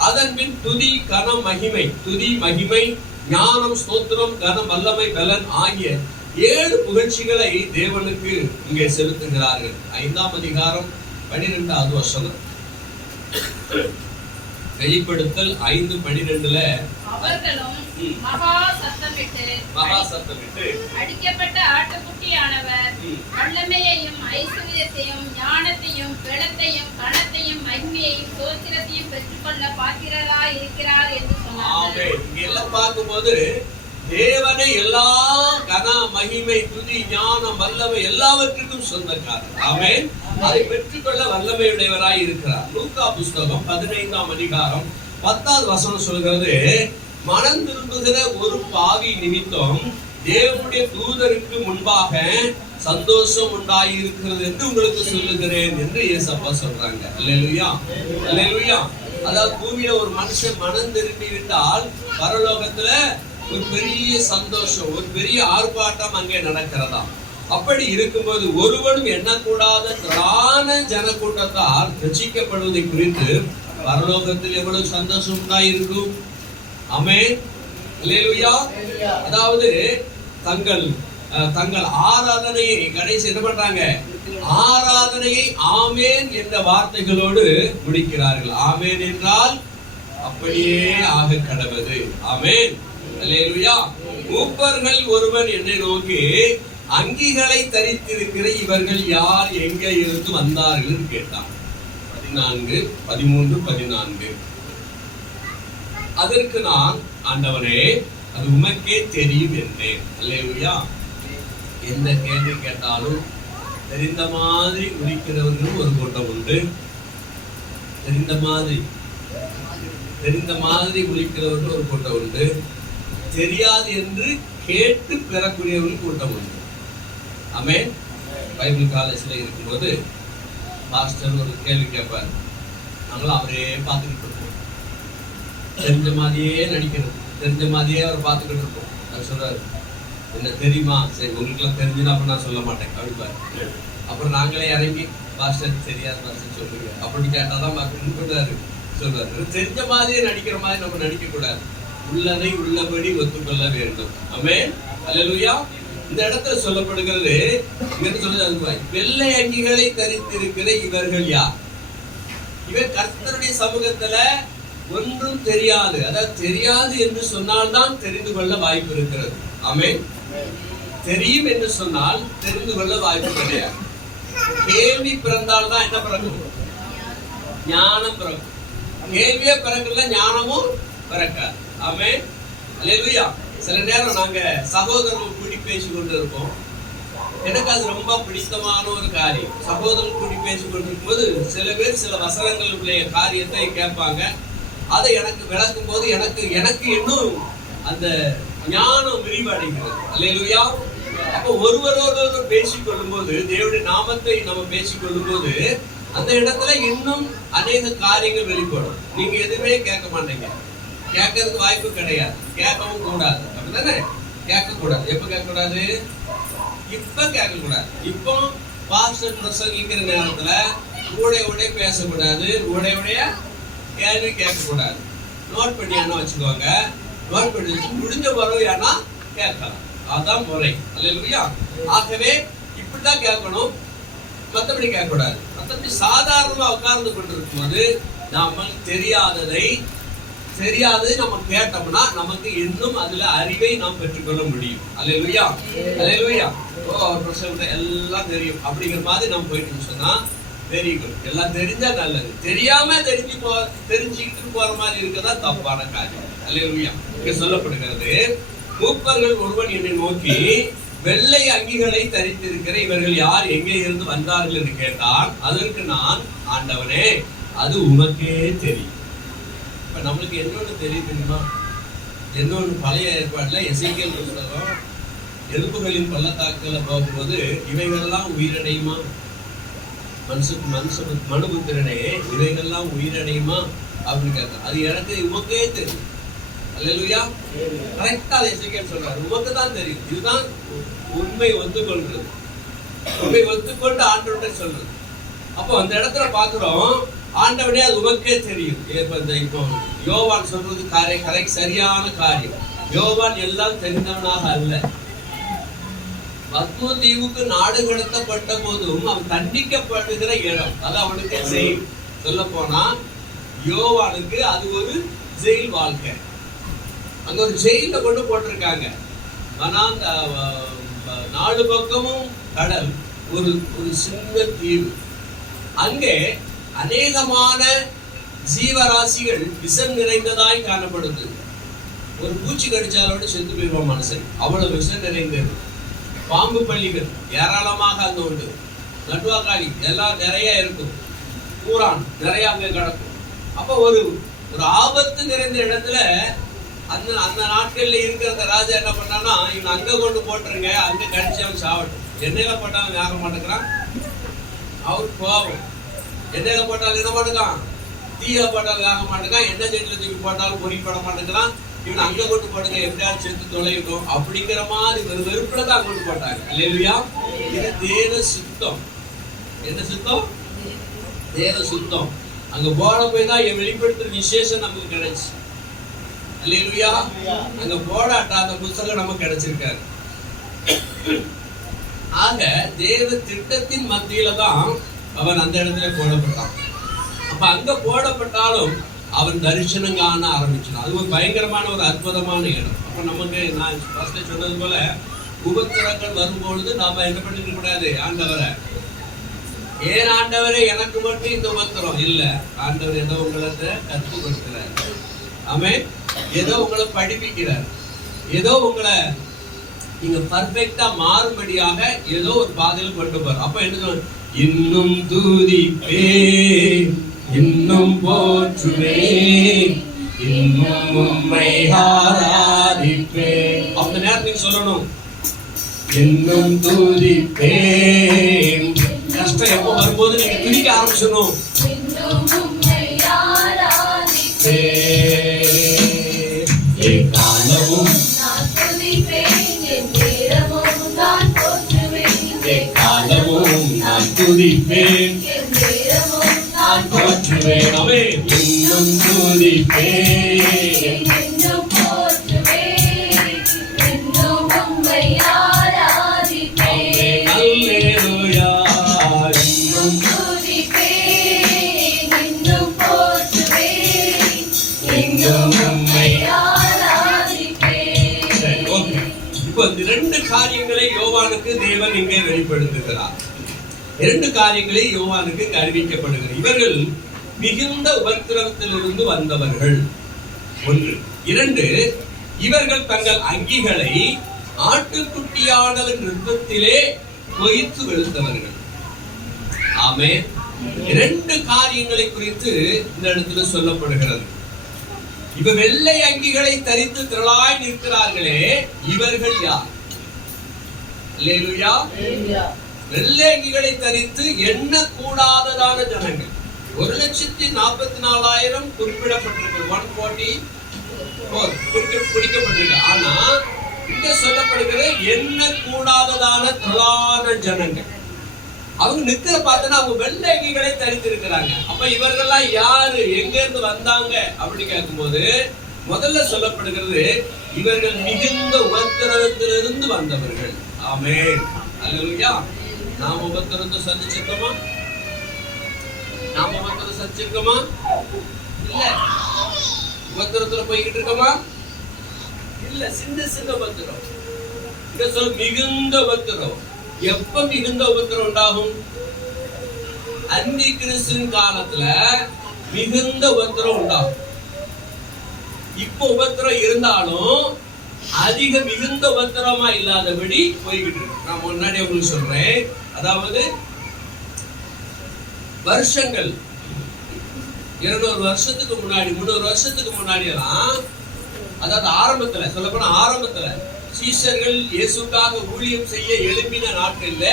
அதன் பின் துதி கனம் மகிமை, துதி மகிமை ஞானம் ஸ்தோத்திரம் கனம் வல்லமை பலன் ஆகிய 7 புகழ்ச்சிகளை தேவனுக்கு இங்கே செலுத்துகிறார்கள். 5ஆம் அதிகாரம் 12வது வசனம். வெளிப்படுத்தல் 5:12 அவர்களும் மகா சத்தமிட்டு அடிக்கப்பட்ட ஆட்டுக்குட்டியானவர் வல்லமையையும் ஐஸ்வர்யத்தையும் ஞானத்தையும் பலத்தையும் கனத்தையும் மகிமையையும் சோத்திரத்தையும் பெற்றுக்கொள்ள பாத்திரராய் இருக்கிறார் என்று சொன்னார். எல்லாம் பார்க்கும்போது தேவனை எல்லா கன மகிமை துதி ஞானம் வல்லமை எல்லாவற்றுக்கும் சொந்தக்காரர். ஆமென். அதை பெற்றுக்கொள்ள வல்லமையுடையவராய் இருக்கிறார். லூக்கா புஸ்தகம் 15ஆம் அதிகாரம் 10வது வசனம் சொல்கிறது, மனம் திரும்புகிற ஒரு பாவி நிமித்தம் தேவனுடைய தூதருக்கு முன்பாக சந்தோஷம் உண்டாயிருக்கிறது என்று உங்களுக்கு சொல்லுகிறேன் என்று இயேசப்பா சொல்றாங்க. அல்லேலூயா, அல்லேலூயா. அதாவது பூமியில ஒரு மனுஷன் மனம் திரும்பி விட்டால் பரலோகத்துல ஒரு பெரிய சந்தோஷம், ஒரு பெரிய ஆர்ப்பாட்டம் அங்கே நடக்கிறதா. அப்படி இருக்கும்போது ஒருவனும் எண்ணக்கூடாத திரளான ஜன கூட்டத்தால் ரட்சிக்கப்படுவதை குறித்து பரலோகத்தில் எவ்வளவு சந்தோஷம் உண்டாயிருக்கும். ஆமென், அல்லேலூயா. அதாவது தங்கள் ஆராதனையை கடைசி என்ன பண்றாங்க? ஆராதனையை ஆமேன் என்ற வார்த்தைகளோடு முடிக்கிறார்கள். ஆமேன் என்றால் அப்படியே ஆக கடவது. ஆமேன், அல்லேலூயா. மூப்பர்கள் ஒருவன் என்னை நோக்கி, அங்கிகளை தரித்திருக்கிற இவர்கள் யார், எங்கே இருந்து வந்தார்கள் என்று கேட்டான். 14, 13, 14. அதற்கு நான், ஆண்டவரே அது உமக்கே தெரியும் என்றேன். அல்லேலூயா. எந்த கேள்வி கேட்டாலும் தெரிந்த மாதிரி உரிக்கிறவர்களும் ஒரு கூட்டம் உண்டு. தெரிந்த மாதிரி உரிக்கிறவர்கள் ஒரு கூட்டம் உண்டு. தெரியாது என்று கேட்டு பெறக்கூடியவர்கள் கூட்டம் உண்டு. ஆமென். பைபிள் காலேஜில் இருக்கும்போது பாஸ்டர் ஒரு கேள்வி கேட்பார். நாங்களும் அவரே பார்த்துக்கிட்டு இருப்போம். தெரிஞ்ச மாதிரியே நடிக்கிறது, தெரிஞ்ச மாதிரியே அவர் பார்த்துக்கிட்டு இருப்போம். அவர் சொல்றாரு, என்ன தெரியுமா? சரி, உங்களுக்கு எல்லாம் தெரிஞ்சுன்னா அப்ப நான் சொல்ல மாட்டேன் அப்படிப்பாரு. அப்புறம் நாங்களே இறங்கி பாஸ்டர் தெரியாது பாஸ்டர் சொல்லுங்க அப்படின்னு கேட்டாதான் சொல்றாரு. தெரிஞ்ச மாதிரியே நடிக்கிற மாதிரி நம்ம நடிக்க கூடாது. உள்ளதை உள்ளபடி ஒத்துக்கொள்ள வேண்டும். ஆமென், அல்லேலூயா. இந்த இடத்துல சொல்லப்படுகிறது, இங்க சொல்லுது, வெள்ளை அங்கிகளை தரித்திருக்கிற இவர்கள் யார்? இவர் கர்த்தருடைய சமூகத்துல ஒன்றும் தெரியாது. அதாவது தெரியாது என்று சொன்னால்தான் தெரிந்து கொள்ள வாய்ப்பு இருக்கிறது. ஆமென். தெரியும் என்று சொன்னால் தெரிந்து கொள்ள வாய்ப்பு கிடையாது. கேள்வி பிறந்தால்தான் என்ன பிறக்கும்? ஞானம் பிறக்கும். கேள்வியே பிறக்கல, ஞானமும் பிறக்காது. ஆமென், அல்லேலூயா. சில நேரம் நாங்க சகோதரர்கள் கூடி பேசி கொண்டு இருப்போம். எனக்கு அது ரொம்ப பிடித்தமான ஒரு காரியம். சகோதரர்கள் கூடி பேசி கொண்டிருக்கும் போது சில பேர் சில வசனங்களுடைய காரியத்தை கேட்பாங்க. அதை எனக்கு விளக்கும் போது எனக்கு இன்னும் அந்த ஞானம் விரிவடைகிறது. அல்லேலூயா. அப்போ ஒருவரோடு பேசிக் கொள்ளும் போது, தேவனுடைய நாமத்தை நம்ம பேசிக் கொள்ளும் போது அந்த இடத்துல இன்னும் அநேக காரியங்கள் வெளிப்படும். நீங்க எதுவுமே கேட்க மாட்டீங்க, கேட்கறதுக்கு வாய்ப்பு கிடையாது, கேட்கவும் கூடாது. அப்படிதானே? கேட்க கூடாது. எப்ப கேட்க கூடாது? இப்ப கேட்க கூடாது. இப்போ பாஸ்டர் பிரசங்கிக்கிற நேரத்துல ஊடைய பேசக்கூடாது, ஊடைய கேள்வி கேட்க கூடாது. நோட் பண்ணி என்ன வச்சுக்கோங்க. நோட் பண்ணி முடிஞ்ச வரவு ஏன்னா கேட்கலாம். அதான் முறை. அல்லேலூயா. ஆகவே இப்படிதான் கேட்கணும், மற்றபடி கேட்க கூடாது. மற்றபடி சாதாரணமா உட்கார்ந்து கொண்டிருக்கும் போது நம்ம தெரியாததை நம்ம கேட்டோம்னா நமக்கு இன்னும் அதுல அறிவை நாம் பெற்றுக்கொள்ள முடியும். அல்லேலூயா, அல்லேலூயா. எல்லாம் தெரியும் அப்படிங்கிற மாதிரி நம்ம போயிட்டு சொன்னா வெரி குட். எல்லாம் தெரிஞ்சா நல்லது. தெரியாம தெரிஞ்சுக்கிட்டு போற மாதிரி இருக்கதா தப்பான காரியம். அல்லேலூயா. இங்க சொல்லப்படுகிறது, மூப்பர்கள் ஒருவன் என்னை நோக்கி, வெள்ளை அங்கிகளை தரித்திருக்கிற இவர்கள் யார், எங்கே இருந்து வந்தார்கள் என்று கேட்டான். அதற்கு நான், ஆண்டவனே அது உமக்கே தெரியும். இப்ப நம்மளுக்கு என்னொன்னு தெரியும் தெரியுமா? என்னொன்னு பழைய ஏற்பாடுல எசேக்கியேல் புத்தகம் எலும்புகளின் பள்ளத்தாக்குல போகும்போது, இவைகள்லாம் உயிரடையுமா? மனுபுத்திரனே இவைகள்லாம் உயிரடையுமா அப்படின்னு கேட்டான். அது எனக்கு உமக்கே தெரியும். அல்லேலூயா. கரெக்டா எசேக்கியேல் சொல்றாரு, உமக்கு தான் தெரியும். இதுதான் உண்மை ஒத்துக்கொள்றது. உண்மை ஒத்துக்கொண்டு ஆண்டவர்கிட்ட சொல்றது. அப்போ அந்த இடத்துல பாக்குறோம், ஆண்டவனே அது உமக்கே தெரியும். இப்போ யோவான் சொல்றது கரெக்ட், சரியான காரியம். யோவான் எல்லாம் தெரிந்தவனாக அல்ல. பத்ம தீவுக்கு நாடு கடத்தப்பட்ட போதும் அவன் தண்டிக்கப்படுகிற இடம் அது அவனுக்கு செய்யும். சொல்ல போனா யோவானுக்கு அது ஒரு ஜெயில் வாழ்க்கை. அங்க ஒரு ஜெயில கொண்டு போட்டிருக்காங்க. ஆனா அந்த 4 பக்கமும் கடல், ஒரு ஒரு சின்ன தீவு. அங்கே அநேகமான ஜீவராசிகள் விஷம் நிறைந்ததாய் காணப்படுது. ஒரு பூச்சி கடிச்சாலோட செத்து போயிடுவான் மனுஷன், அவ்வளவு விஷம் நிறைந்தது. பாம்பு பள்ளிகள் ஏராளமாக அங்க உண்டு. நட்டுவாக்காளி எல்லாம் நிறைய இருக்கும். பூரான் நிறைய அங்க கிடக்கும். அப்ப ஒரு ஒரு ஆபத்து நிறைந்த இடத்துல அந்த அந்த நாட்கள்ல இருக்கிற அந்த ராஜா என்ன பண்ணான்னா, இவன் அங்க கொண்டு போட்டுருங்க, அங்க கடிச்சு அவன் சாவட்டும். எண்ணெயில போட்டாலும் ஆக மாட்டேங்கிறான். அவரு கோபம். எண்ணெயில போட்டாலும் என்ன மாட்டேங்கான், தீயில போட்டாலும் ஆக மாட்டேங்கான், எண்ணெய் செடியில தூக்கி போட்டாலும் பொறிப்பட மாட்டேங்கிறான். இவன் அங்க கொண்டு போடுங்க, எப்படியாவது சேர்த்து தொலைவிடும் அப்படிங்கிற மாதிரி ஒரு வெறுப்புல தான் கொண்டு போட்டாங்க. அல்லேலூயா. இது தேவ சுத்தம். என்ன சுத்தம்? தேவ சுத்தம். அங்க போன போய் தான் என் வெளிப்படுத்துற விசேஷம் நமக்கு கிடைச்சு. அல்லேலூயா. அங்க போடாட்டா அந்த புத்தகம் நமக்கு கிடைச்சிருக்காரு. ஆக தேவ திட்டத்தின் மத்தியில தான் அவன் அந்த இடத்துல போடப்பட்டான். அப்ப அங்க போடப்பட்டாலும் அவன் தரிசனம் காண ஆரம்பிச்சான். அது ஒரு பயங்கரமான ஒரு அற்புதமான இடம். அப்ப நமக்கு நான் சொன்னது போல உபத்திரங்கள் வரும்பொழுது நாம என்ன பண்ணிக்க கூடாது, ஆண்டவரை ஏன் ஆண்டவரே எனக்கு மட்டும் இந்த உபத்திரம் இல்ல, ஆண்டவர் ஏதோ உங்களை கற்றுக் கொடுக்கிறார். ஆமென். ஏதோ உங்களை படிப்பிக்கிறார், ஏதோ உங்களை நீங்க பர்ஃபெக்டா மாறும்படியாக ஏதோ ஒரு பாதையில் கொண்டு போற. அப்ப என்ன சொல்ல, இன்னும் தூதிப்பே, இன்னும் போற்றுவே, இன்னும் உம்மை ஆராதிப்பே. அந்த நேரம் நீங்க சொல்லணும், இன்னும் தூதிப்பேன். கஷ்டம் எப்போ வரும்போது நீங்க துதிக்க ஆரம்பிச்சணும். எக்காலமும் நான் துதிப்பேன், நான் போற்றுவேன். அவே இன்னும் துதிப்பேன், இரண்டு காரியங்களை யோவானுக்கு தேவன் இங்கே வெளிப்படுத்துகிறார். 2 காரியங்களை யோவானுக்கு அறிவிக்கப்படுகிறது. இவர்கள் மிகுந்த உபத்திரவத்திலிருந்து வந்தவர்கள். 1. 2, இவர்கள் தங்கள் அங்கிகளை ஆட்டுக்குட்டியானவன் இரத்தத்திலே தோய்த்து வெளுத்தவர்கள். ஆமென். 2 காரியங்களை குறித்து இந்த இடத்துல சொல்லப்படுகிறது. இப்ப வெள்ளை அங்கிகளை தரித்து திரளாய் நிற்கிறார்களே, இவர்கள் யார்? அல்லேலூயா. வெள்ளை அங்கிகளை தரித்து எண்ண கூடாததான ஜனங்கள் 1,44,000 குறிப்பிடப்பட்டிருக்கு. 144 குறிக்கப்பட்டிருக்கு. ஆனா இங்க சொல்லப்படுகிற எண்ண கூடாததான திரளான ஜனங்கள். அவங்க நிக்கிற பார்த்தனா அவங்க வெள்ளை அங்கிகளை தரித்திருக்கிறாங்க. அப்ப இவர்கள்லாம் யாரு, எங்க இருந்து வந்தாங்க அப்படி கேட்கும்போது முதல்ல சொல்லப்படுகிறது, இவர்கள் மிகுந்த உபத்திரவத்திலிருந்து வந்தவர்கள். ஆமென். அல்லேலூயா. நாம் உபத்திரத்தை சந்திச்சிருக்கோமா? நாம உபத்திரம் சந்திச்சிருக்கோமா? இல்ல. உபத்திரத்துல போய்கிட்டு இருக்கோமா? இல்ல. சின்ன சின்ன உபத்திரம். இங்க சொல்ல மிகுந்த உபத்திரம். எப்ப மிகுந்த உபத்திரம் உண்டாகும்? அந்தி கிறிஸ்துவின் காலத்துல மிகுந்த உபத்திரம் உண்டாகும். இப்ப உபத்திரம் இருந்தாலும் அதிக மிகுந்த உபத்திரமா இல்லாதபடி போய்கிட்டு இருக்கு. நான் முன்னாடி உங்களுக்கு சொல்றேன். அதாவது வருஷங்கள் 200 வருஷத்துக்கு முன்னாடி 300 வருஷத்துக்கு முன்னாடி எல்லாம், அதாவது ஆரம்பத்துல சொல்லப்போனா ஆரம்பத்துல சீஷர்கள் இயேசுக்காக ஊழியம் செய்ய எழும்பின நாட்கள்ல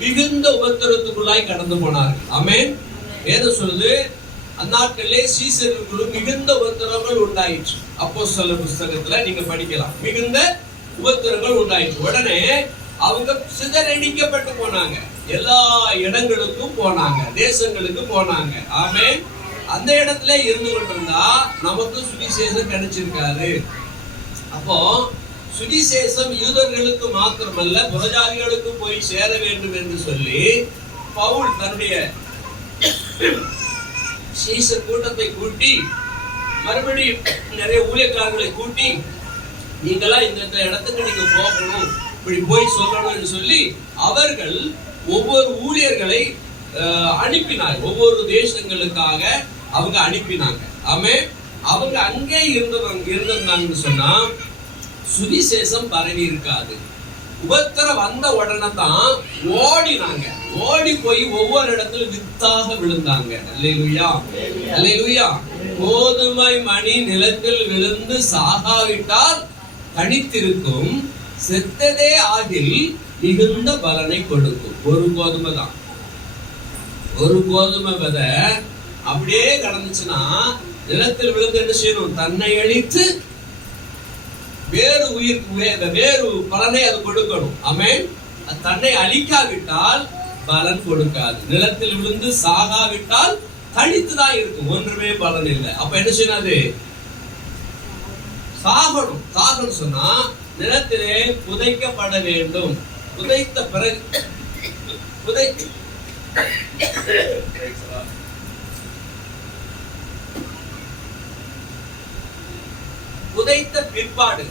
மிகுந்த உபத்திரத்துக்குள்ளாய் கடந்து போனார்கள். ஆமென். வேதம் சொல்லுது, அந்நாட்களிலே சீஷர்களுக்கு மிகுந்த உபத்திரங்கள் உண்டாயிற்று. அப்போஸ்தலர் புத்தகத்துல நீங்க படிக்கலாம். மிகுந்த உபத்திரங்கள் உண்டாயிற்று. உடனே அவங்க சிதறடிக்கப்பட்டு போனாங்க. எல்லா இடங்களுக்கும் போனாங்க, தேசங்களுக்கு போனாங்க. ஆமென். அந்த இடத்துல இருந்து கொண்டிருந்தா நமக்கு சுவிசேஷம் கிடைச்சிருக்காது. அப்போ சுவிசேஷம் யூதர்களுக்கு மாத்திரமல்ல புறஜாதிகளுக்கு போய் சேர வேண்டும் என்று சொல்லி பவுல் தன்னுடைய சீசர் கூட்டத்தை கூட்டி மறுபடியும் நிறைய ஊழியக்காரர்களை கூட்டி நீங்களாம் இந்த இடத்துக்கு நீங்க போகணும், இப்படி போய் சொல்லணும்னு சொல்லி அவர்கள் ஒவ்வொரு ஊழியர்களை அனுப்பினார். ஒவ்வொரு தேசங்களுக்காக அவங்க அனுப்பினாங்க. ஆமே, அவங்க அங்கே இருந்திருந்தாங்கன்னு சொன்னா சுவிசேஷம் பரவி இருக்காது. உபத்திரம் வந்த உடனே தான் ஓடினாங்க. ஓடி போய் ஒவ்வொரு இடத்துல வித்தாக விழுந்தாங்க. அல்லேலூயா, அல்லேலூயா. கோதுமை மணி நிலத்தில் விழுந்து சாகாவிட்டால் தனித்திருக்கும், செத்ததே ஆகில் மிகுந்த பலனை கொடுக்கும். ஒரு கோதுமை தான், ஒரு கோதுமை விதை அப்படியே கடந்துச்சுன்னா நிலத்தில் விழுந்து என்ன செய்யணும்? தன்னை அழித்து வேறு பலனை அது கொடுக்கணும். ஆமென். தன்னை அழிக்காவிட்டால் பலன் கொடுக்காது. நிலத்தில் விழுந்து சாகாவிட்டால் தனித்துதான் இருக்கும், ஒன்றுமே பலன் இல்லை. அப்ப என்ன செய்யணும்? சாகணும். சாகணும் சொன்னா நிலத்திலே புதைக்கப்பட வேண்டும். புதைத்த பிறகு புதைத்த பிற்பாடு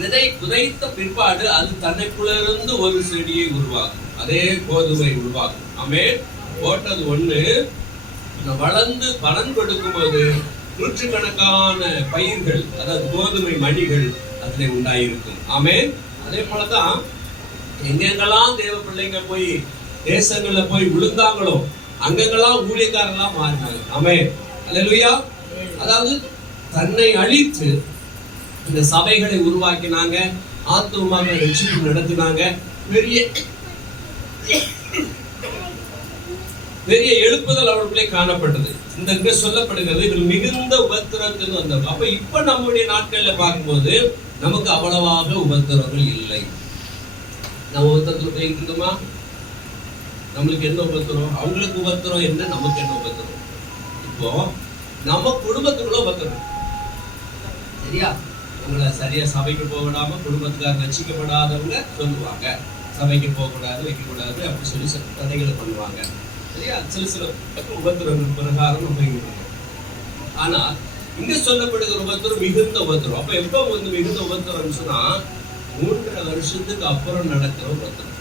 விதை புதைத்த பிற்பாடு அது தன்னைக்குள்ளிருந்து ஒரு செடியை உருவாக்கும். அதே கோதுமை உருவாக்கும். ஆமென். போட்டது ஒண்ணு, வளர்ந்து பலன் கொடுக்கும் போது நூற்றுக்கணக்கான பயிர்கள், அதாவது கோதுமை மணிகள் அதிலே உண்டாயிருக்கும். ஆமென். அதே போலதான் எங்கெங்கெல்லாம் தேவ பிள்ளைங்க போய் தேசங்கள்ல போய் விழுந்தாங்களோ அங்கெங்கெல்லாம் ஊழியக்காரங்களா மாறினாங்க. ஆமென். அல்லேலூயா. அதாவது தன்னை அழித்து இந்த சபைகளை உருவாக்கினாங்க, ஆத்துமாவை ரட்சிப்பு நடத்தினாங்க, பெரிய பெரிய எழுப்புதல் அவர்களுக்குள்ளே காணப்பட்டது. இந்த சொல்லப்படுகிறது இவர்கள் மிகுந்த உபத்திரத்தில் வந்தவங்க. அப்ப இப்ப நம்முடைய நாட்கள்ல பார்க்கும்போது நமக்கு அவ்வளவாக உபத்திரங்கள் இல்லை. நம்ம உபத்திரத்துல போயிட்டு இருக்கோமா? நம்மளுக்கு என்ன உபத்திரம், அவங்களுக்கு உபத்திரம் என்ன, நமக்கு என்ன உபத்திரம்? இப்போ நம்ம குடும்பத்துக்குள்ள உபத்திரம். சரியா? உங்களை சரியா சபைக்கு போக விடாம குடும்பத்துக்காக ரசிக்கப்படாதவங்க சொல்லுவாங்க, சபைக்கு போக கூடாது, வைக்க கூடாது அப்படி சொல்லி தடைகளை பண்ணுவாங்க. சரியா? சில உபத்திரங்கள் பிரகாரம் நம்ம இருக்கோம். ஆனா இங்க சொல்லப்படுகிற உபத்திரம் மிகுந்த உபத்திரம். அப்ப எப்ப வந்து மிகுந்த உபத்திரம் சொன்னா 3.5 வருஷத்துக்கு அப்புறம் நடக்கிற உபத்திரம்.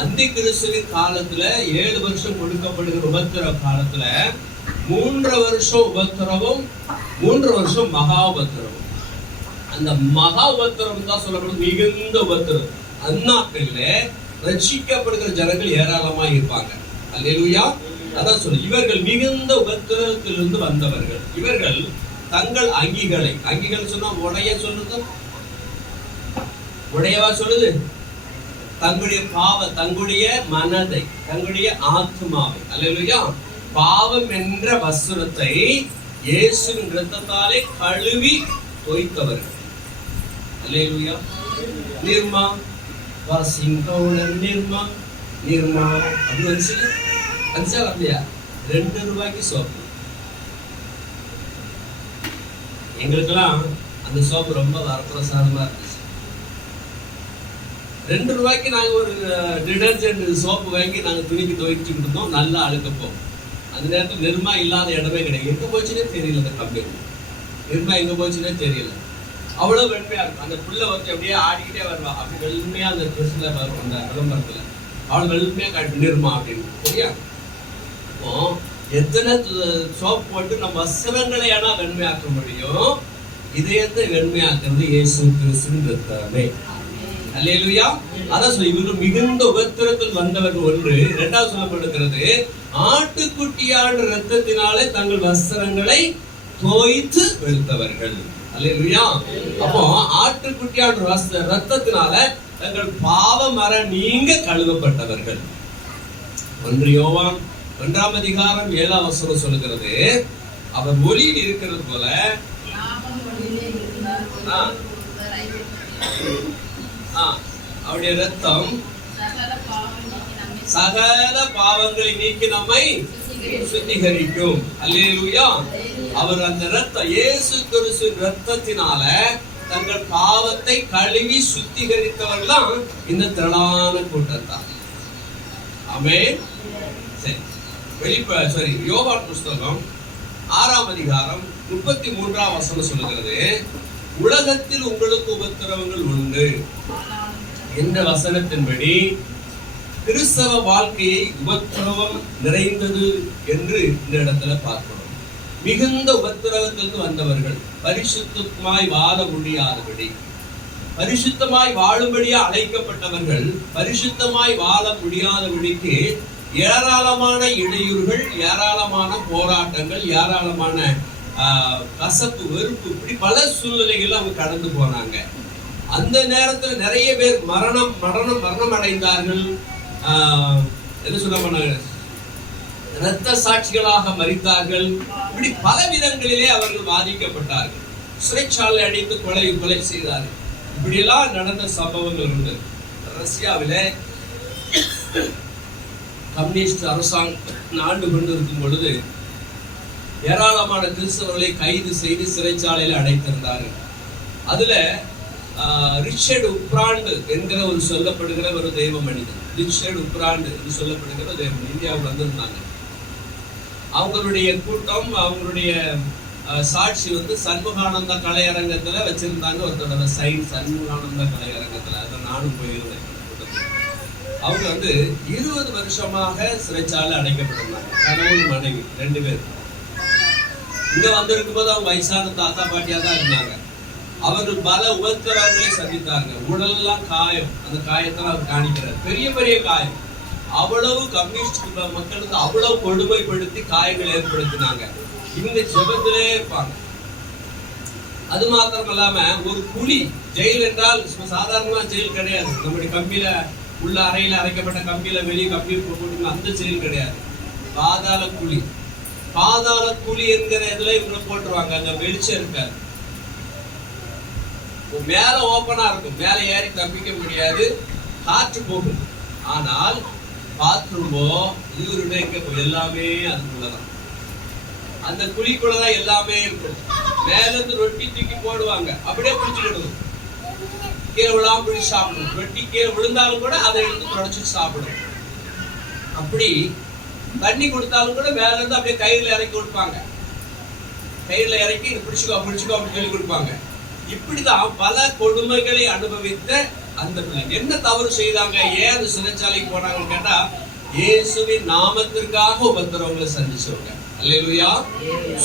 அந்தி கிறிஸ்துவின் காலத்துல 7 வருஷம் கொடுக்கப்படுகிற உபத்திர காலத்துல 3 வருஷம் உபத்திரமும் 3 வருஷம் மகா உபத்திரமும். அந்த மகா உபத்திரம் தான் சொல்லப்படும் மிகுந்த உபத்திரம். அந்நாட்களில ரட்சிக்கப்படுகிற ஜனங்கள் ஏராளமா இருப்பாங்க. அல்லேலூயா. அதான் சொல்லு, இவர்கள் மிகுந்த உபத்திரத்திலிருந்து வந்தவர்கள். இவர்கள் தங்கள் அங்கிகள் சொன்னா உடைய சொல்லுது, உடையவா சொல்லுது, தங்களுடைய தங்களுடைய மனதை, தங்களுடைய ஆத்மாவை, அல்லேலூயா, பாவம் என்ற வஸ்திரத்தை இயேசுவின் இரத்தத்தாலே கழுவி தோய்த்தவர்கள். அல்லேலூயா. நிர்மா வாசிங்கவுடன் நிர்மா நிர்மா அப்படி வந்துச்சு. வந்துச்சா வரலையா? 2 ரூபாய்க்கு சோப்பு. எங்களுக்கெல்லாம் அந்த சோப்பு ரொம்ப வரப்பிரசாதமா இருந்துச்சு. 2 ரூபாய்க்கு நாங்க ஒரு டிடர்ஜென்ட் சோப்பு வாங்கி நாங்க துணிக்கு துவைச்சுக்கிட்டு இருந்தோம். நல்லா அழுக்கப்போம். அந்த நேரத்தில் நிர்மா இல்லாத இடமே கிடையாது. எங்க போச்சுன்னே தெரியல. அந்த கம்பெனி நிர்மா எங்க போச்சுன்னே தெரியல. அவ்வளவு வெண்மையா இருக்கும். அந்த புள்ள வந்து அப்படியே ஆடிக்கிட்டே வருவா. அப்படி வெள்மையா அந்த ட்ரெஸ்ல வரும், அந்த விளம்பரத்துல அவள் வெள்மையா காட்டு நிர்மா அப்படின்னு. சரியா? அப்போ எத்தனை சோப் போட்டு நம்ம வஸ்திரங்களை ஆனா வெண்மையாக்க முடியும். இதயத்தை வெண்மையாக்குறது இயேசு கிறிஸ்துவின் இரத்தமே. அல்லேலூயா. அதான் சொல்லி இவர்கள் மிகுந்த உபத்திரத்தில் வந்தவர்கள் ஒன்று. 2வது சொல்லப்படுகிறது, ஆட்டுக்குட்டியான இரத்தத்தினாலே தங்கள் வஸ்திரங்களை தோய்த்து வெளுத்தவர்கள். அல்லேலூயா. அப்போ ஆட்டுக்குட்டியான இரத்தத்தினால தங்கள் பாவ மர நீங்க கழுவப்பட்டவர்கள். 1 யோவான் 1ஆம் அதிகாரம் 7ஆம் வசனம் சொல்லுகிறது, அவர் ஒளியில் இருக்கிறது போல அவருடைய ரத்தம் சகல பாவங்களை நீக்கி நம்மை சுத்திகரிக்கும். அல்லேலூயா. அவர் அந்த ரத்தம் இயேசு கிறிஸ்துவின் ரத்தத்தினால தங்கள் பாவத்தை கழுவி சுத்திகரித்தவர்கள் தான் இந்த திரளான கூட்டம் தான். ஆமென். சரி, யோவான் புஸ்தகம் 6ஆம் அதிகாரம் 33ஆம் வசனம் சொல்லுகிறது, உலகத்தில் உங்களுக்கு உபத்திரவங்கள் உண்டு என்ற வசனத்தின்படி கிறிஸ்தவ வாழ்க்கையை உபத்திரவம் நிறைந்தது என்று இந்த இடத்துல பார்க்கிறோம். மிகுந்த உபத்திரவத்திற்கு வந்தவர்கள் பரிசுத்தமாய் வாழ முடியாதபடி, பரிசுத்தமாய் வாழும்படியா அழைக்கப்பட்டவர்கள் பரிசுத்தமாய் வாழ முடியாதபடிக்கு ஏராளமான இடையூறுகள், ஏராளமான போராட்டங்கள், ஏராளமான கசப்பு, வெறுப்பு, இப்படி பல சூழ்நிலைகள் அவங்க கடந்து போனாங்க. அந்த நேரத்துல நிறைய பேர் மரணம் அடைந்தார்கள். என்ன சொல்ல, இரத்த சாட்சிகளாக மரித்தார்கள். இப்படி பல விதங்களிலே அவர்கள் பாதிக்கப்பட்டார்கள். சிறைச்சாலை அடித்து கொலை செய்தார்கள். இப்படியெல்லாம் நடந்த சம்பவங்கள் உண்டு. ரஷ்யாவில கம்யூனிஸ்ட் அரசாங்கம் ஆண்டு கொண்டிருக்கும் பொழுது ஏராளமான கிறிஸ்தவர்களை கைது செய்து சிறைச்சாலையில் அடைத்திருந்தார்கள். அதுல ரிச்சர்ட் உப்ராண்டு என்கிற ஒரு சொல்லப்படுகிற ஒரு தெய்வ மனிதன், ரிச்சர்ட் உப்ராண்டு என்று சொல்லப்படுகிற தெய்வம் இந்தியாவில் வந்திருந்தாங்க. அவங்களுடைய கூட்டம், அவங்களுடைய சாட்சி சண்முகானந்த கலையரங்கத்துல வச்சிருந்தாங்க. ஒருத்தரோட சைன் சண்முகானந்த கலையரங்கத்துல, அதை நானும் போயிருந்தேன். அவங்க 20 வருஷமாக சிறைச்சாலை அடைக்கப்பட்டிருந்தாங்க. கணவன் மனைவி 2 பேர். இங்க வந்திருக்கும் போது அவங்க வயசான தாத்தா பாட்டியா தான் இருந்தாங்க. அவர்கள் பல உபத்திரவங்களை சந்தித்தார்கள். உடலெல்லாம் காயம், அந்த காயத்தை அவர் காணிக்கிறார். பெரிய பெரிய காயம். அவ்வளவு கம்யூனிஸ்ட் மக்களுக்கு அவ்வளவு கொடுமைப்படுத்தி காயங்கள் ஏற்படுத்தினாங்க. இவங்க ஜெபத்திலே இருப்பாங்க. அது மாத்திரம் இல்லாம ஒரு குழி, ஜெயில் என்றால் சாதாரணமா ஜெயில் கிடையாது. நம்முடைய கம்பியில உள்ள அறையில அரைக்கப்பட்ட கம்பியில வெளியே கம்பியில் போட்டு அந்த ஜெயில் கிடையாது. பாதாள குழி. பாதாள குழி என்கிற இதுல இவங்க போட்டுருவாங்க. அங்க வெளிச்சம் இருக்காது, மேல ஓப்பனா இருக்கும். மேல ஏறி தப்பிக்க முடியாது, காற்று போகும். ஆனால் பாத்ரூமோ யூரினோ எல்லாமே அதுக்குள்ளதான். அந்த குழிக்குள்ளதான் எல்லாமே இருக்கும். மேல இருந்து ரொட்டி தூக்கி போடுவாங்க, அப்படியே பிடிச்சுக்கிடுவோம். கீழே விழாம பிடிச்சு சாப்பிடும். ரொட்டி கீழே விழுந்தாலும் கூட அதை எடுத்து தொடச்சு சாப்பிடும். அப்படி தண்ணி கொடுத்தாலும் கூட மேல இருந்து அப்படியே கயிறுல இறக்கி கொடுப்பாங்க. கயிறுல இறக்கி பிடிச்சுக்கோ அப்படின்னு சொல்லி கொடுப்பாங்க. இப்படிதான் பல கொடுமைகளை அனுபவித்த அந்த பிள்ளைங்க என்ன தவறு செய்தாங்க, ஏன் அந்த சிறைச்சாலைக்கு போனாங்கன்னு கேட்டா, இயேசுவின் நாமத்திற்காக உபத்திரவங்களை சந்திச்சவங்க. அல்லேலூயா.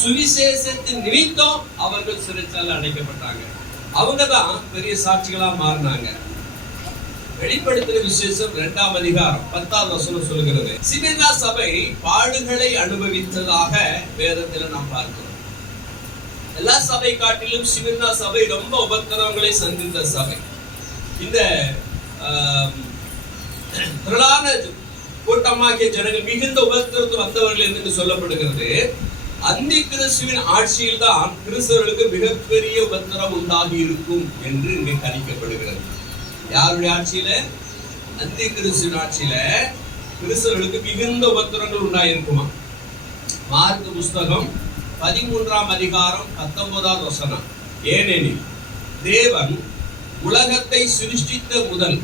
சுவிசேஷத்தின் நிமித்தம் அவர்கள் சிறைச்சாலை அடைக்கப்பட்டாங்க. அவங்கதான் பெரிய சாட்சிகளா மாறினாங்க. வெளிப்படுத்தின விசேஷம் 2ஆம் அதிகாரம் 10ஆம் வசனம் சொல்லுகிறது, சிமிர்னா சபை பாடுகளை அனுபவித்ததாக வேதத்தில் நாம் பார்க்கிறோம். எல்லா சபை காட்டிலும் சிமிர்னா சபை ரொம்ப உபத்திரவங்களை சந்தித்த சபை. இந்த திரளான கூட்டமாகிய ஜனங்கள் மிகுந்த உபத்திரத்து வந்தவர்கள் என்று சொல்லப்படுகிறது. அந்தி கிறிஸ்துவின் ஆட்சியில் தான் கிறிஸ்தவர்களுக்கு மிகப்பெரிய உபத்திரம் உண்டாகி இருக்கும் என்று இங்கே கணிக்கப்படுகிறது. யாருடைய ஆட்சியில? அந்தி கிறிஸ்துவின் ஆட்சியில கிறிஸ்தவர்களுக்கு மிகுந்த உபத்திரங்கள் உண்டாயிருக்குமா? மார்க்கு புஸ்தகம் 13ஆம் அதிகாரம் 19ஆம் வசனம், ஏனெனில் தேவன் உலகத்தை சிருஷ்டித்த முதல்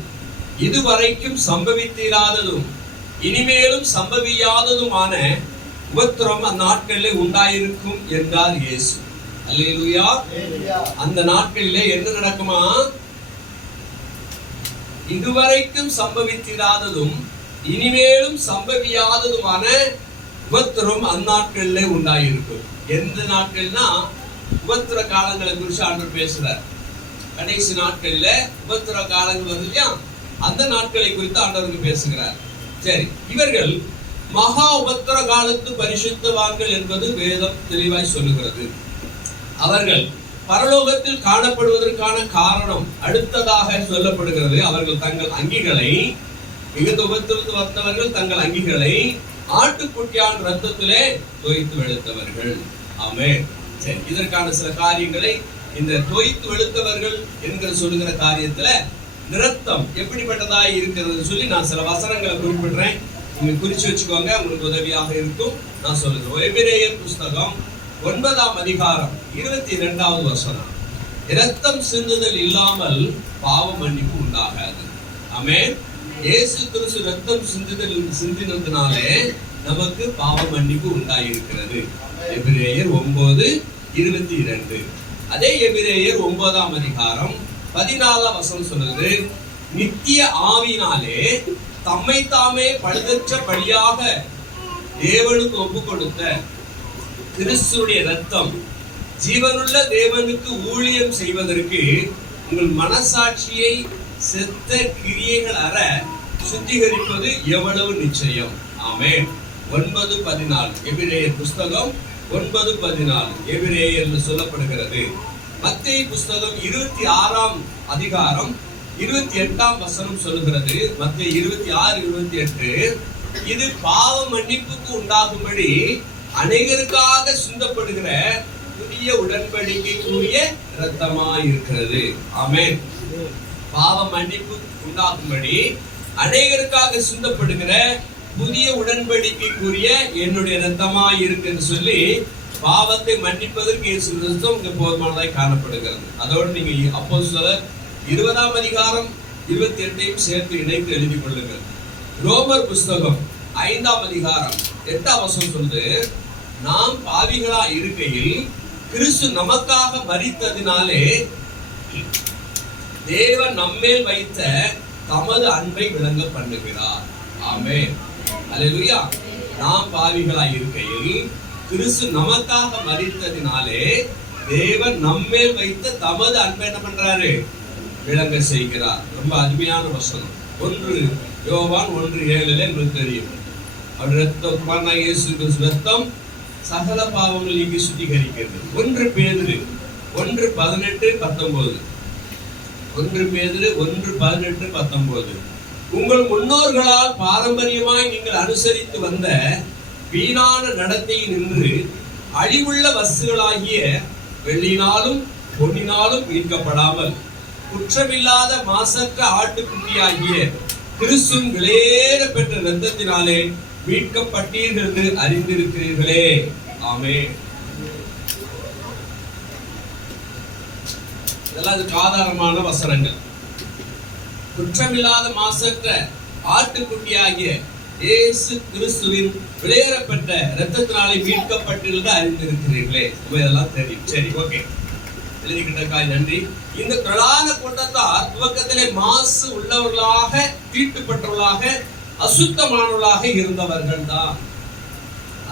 இதுவரைக்கும் சம்பவித்திராததும் இனிமேலும் சம்பவியாததுமான உபத்திரம் அந்நாட்களிலே உண்டாயிருக்கும் என்றார் இயேசு. அல்லேலூயா. அந்த நாட்களிலே என்ன நடக்குமா? இதுவரைக்கும் சம்பவித்திராததும் இனிமேலும் சம்பவியாததுமான உபத்திரம் அந்நாட்களிலே உண்டாயிருக்கும். எந்த நாட்கள்னா உபத்திர காலங்களை குறித்து ஆண்டவர் பேசுறார். கடைசி நாட்கள்ல உபத்திர காலங்கள் வருது இல்லையா, அந்த நாட்களை குறித்து ஆண்டவருக்கு பேசுகிறார். சரி, இவர்கள் மகா உபத்திர காலத்து பரிசுத்தவான்கள் என்பது வேதம் தெளிவாய் சொல்லுகிறது. அவர்கள் பரலோகத்தில் காணப்படுவதற்கான காரணம் அடுத்ததாக சொல்லப்படுகிறது. அவர்கள் தங்கள் அங்கிகளை, மிகுந்த உபத்திரத்து வந்தவர்கள் தங்கள் அங்கிகளை ஆட்டுக்குட்டியான் ரத்தத்திலே தோய்த்து வெளுத்தவர்கள். ஆமென். சரி, இதற்கான சில காரியங்களை இந்த தோய்த்து வெளுத்தவர்கள் என்கிற சொல்லுகிற காரியத்துல நிறத்தம் எப்படிப்பட்டதாய் இருக்கிறது சொல்லி நான் சில வசனங்களை குறிப்பிடுறேன். நீங்க குறிச்சு வச்சுக்கோங்க, உங்களுக்கு உதவியாக இருக்கும். நான் சொல்லுகிறேன். எபிரேயர் புஸ்தகம் 9ஆம் அதிகாரம் 22வது வசனம், இரத்தம் சிந்துதல் இல்லாமல் பாவ மன்னிப்பு உண்டாகாது. ஆமென். இயேசு கிறிஸ்து ரத்தம் சிந்தினதுனாலே நமக்கு பாவ மன்னிப்பு உண்டாயிருக்கிறது. எபிரேயர் 9:22. அதே எபிரேயர் 9ஆம் அதிகாரம் 14ஆம் வசனம் சொல்லுது, நித்திய ஆவியினாலே தம்மை தாமே பழுதற்ற பலியாக தேவனுக்கு ஒப்பு கொடுத்த கிறிஸ்துடைய இரத்தம் ஜீவனுள்ள தேவனுக்கு ஊழியம் செய்வதற்கு உங்கள் மனசாட்சியை செத்த கிரியைகள் அற சுத்திகரிப்பது எவ்வளவு நிச்சயம். ஆமென். 9:14 எபிரேயர் புஸ்தகம் 9:14 எபிரேயர்ல சொல்லப்படுகிறது. மத்தேயு புஸ்தகம் 26ஆம் அதிகாரம் 28ஆம் வசனம் சொல்லுகிறது. மத்தேயு 26:28, இது பாவ மன்னிப்புக்கு உண்டாகும்படி அநேகருக்காக சிந்தப்படுகிற புதிய உடன்படிக்கைக்குரிய இரத்தமாய் இருக்கிறது. ஆமென். பாவ மன்னிப்பு உண்டாகும்படி அநேகருக்காக சிந்தப்படுகிற புதிய உடன்படிக்கைக்குரிய என்னுடைய இரத்தமாய் இருக்குன்னு சொல்லி பாவத்தை மன்னிப்பதற்கு இயேசு கிறிஸ்து இங்க போதுமானதாய் காணப்படுகிறது. அதோடு நீங்க அப்போஸ்தலர் 20ஆம் அதிகாரம் 28ஐயும் சேர்த்து இணைத்து எழுதிக் கொள்ளுங்கள். ரோமர் புஸ்தகம் 5ஆம் அதிகாரம் 8ஆம் வசனம் சொல்லுது, நாம் பாவிகளா இருக்கையில் கிறிஸ்து நமக்காக மரித்ததினாலே தேவன் நம்மேல் வைத்த தமது அன்பை விளங்க பண்ணுகிறார். ஆமென். அல்லேலூயா. நாம் பாவிகளாய் இருக்கையில் கிறிஸ்து நமக்காக மரித்ததினாலே தேவன் நம்மேல் வைத்த தமது அன்பை என்ன பண்றாரு? விளங்க செய்கிறார். ரொம்ப அருமையான வசனம். 1 யோவான் 1:7 உங்களுக்கு தெரியும். அவர் இரத்தம் இயேசு கிறிஸ்து இரத்தம் சகல பாவங்கள் நீக்கி சுத்திகரிக்கிறது. 1 பேதுரு 1:18-19 1 பேதுரு 1:18-19 உங்கள் முன்னோர்களால் பாரம்பரியமாய் நீங்கள் அனுசரித்து வந்த வீணான நடத்தையில் நின்று அழிவுள்ள வஸ்துகளாகிய வெள்ளினாலும் பொன்னினாலும் மீட்கப்படாமல் குற்றமில்லாத மாசற்ற ஆட்டுக்குட்டியாகிய கிறிஸ்துவின் விலையேற பெற்ற இரத்தத்தினாலே மீட்கப்பட்டீர்கள் என்று அறிந்திருக்கிறீர்களே. ஆமென். இதெல்லாம் அதுக்கு ஆதாரமான வசனங்கள். குற்றமில்லாத மாசற்ற ஆட்டுக்குட்டியாகிய இயேசு கிறிஸ்துவின் விலையேறப்பட்ட இரத்தத்தினாலே மீட்கப்பட்டீர்கள் அறிந்திருக்கிறீர்களே. இதெல்லாம் தெரியும். சரி, ஓகே, எழுதிக்கிட்டக்காய் நன்றி. இந்த பிரதான கூட்டத்தார் துவக்கத்திலே மாசு உள்ளவர்களாக, தீட்டுப்பட்டவர்களாக, அசுத்தமானவர்களாக இருந்தவர்கள் தான்.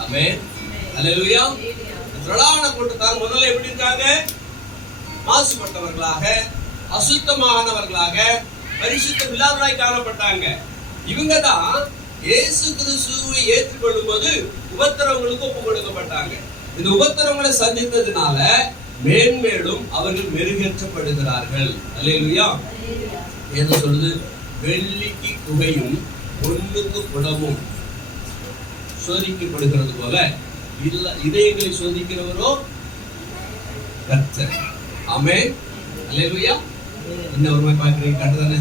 ஆமென். அல்லேலூயா. பிரதான கூட்டத்தார் முதல்ல எப்படி இருக்காங்க? மாசுபட்டவர்களாக, அசுத்தமானவர்களாக, பரிசுத்தம் இல்லாதவர்களாய் காணப்பட்டாங்க. இவங்க தான் இயேசு கிறிஸ்துவை ஏற்றுக்கொள்ளும் போது உபத்திரவங்களுக்கு ஒப்பு கொடுக்கப்பட்டாங்க. இந்த உபத்திரவங்களை சந்தித்ததுனால மேன்மேலும் அவர்கள் மெருகேற்றப்படுகிறார்கள். அல்லேலூயா. என்ன சொல்லுது? வெள்ளிக்கு குகையும் பொன்னுக்கு குடமும் சோதிக்கப்படுகிறது போல இதயங்களை சோதிக்கிறவரோ கர்த்தர். ஆமென். அல்லேலூயா. இன்னொருமை பார்க்கிறீங்க, கரெக்ட் தானே?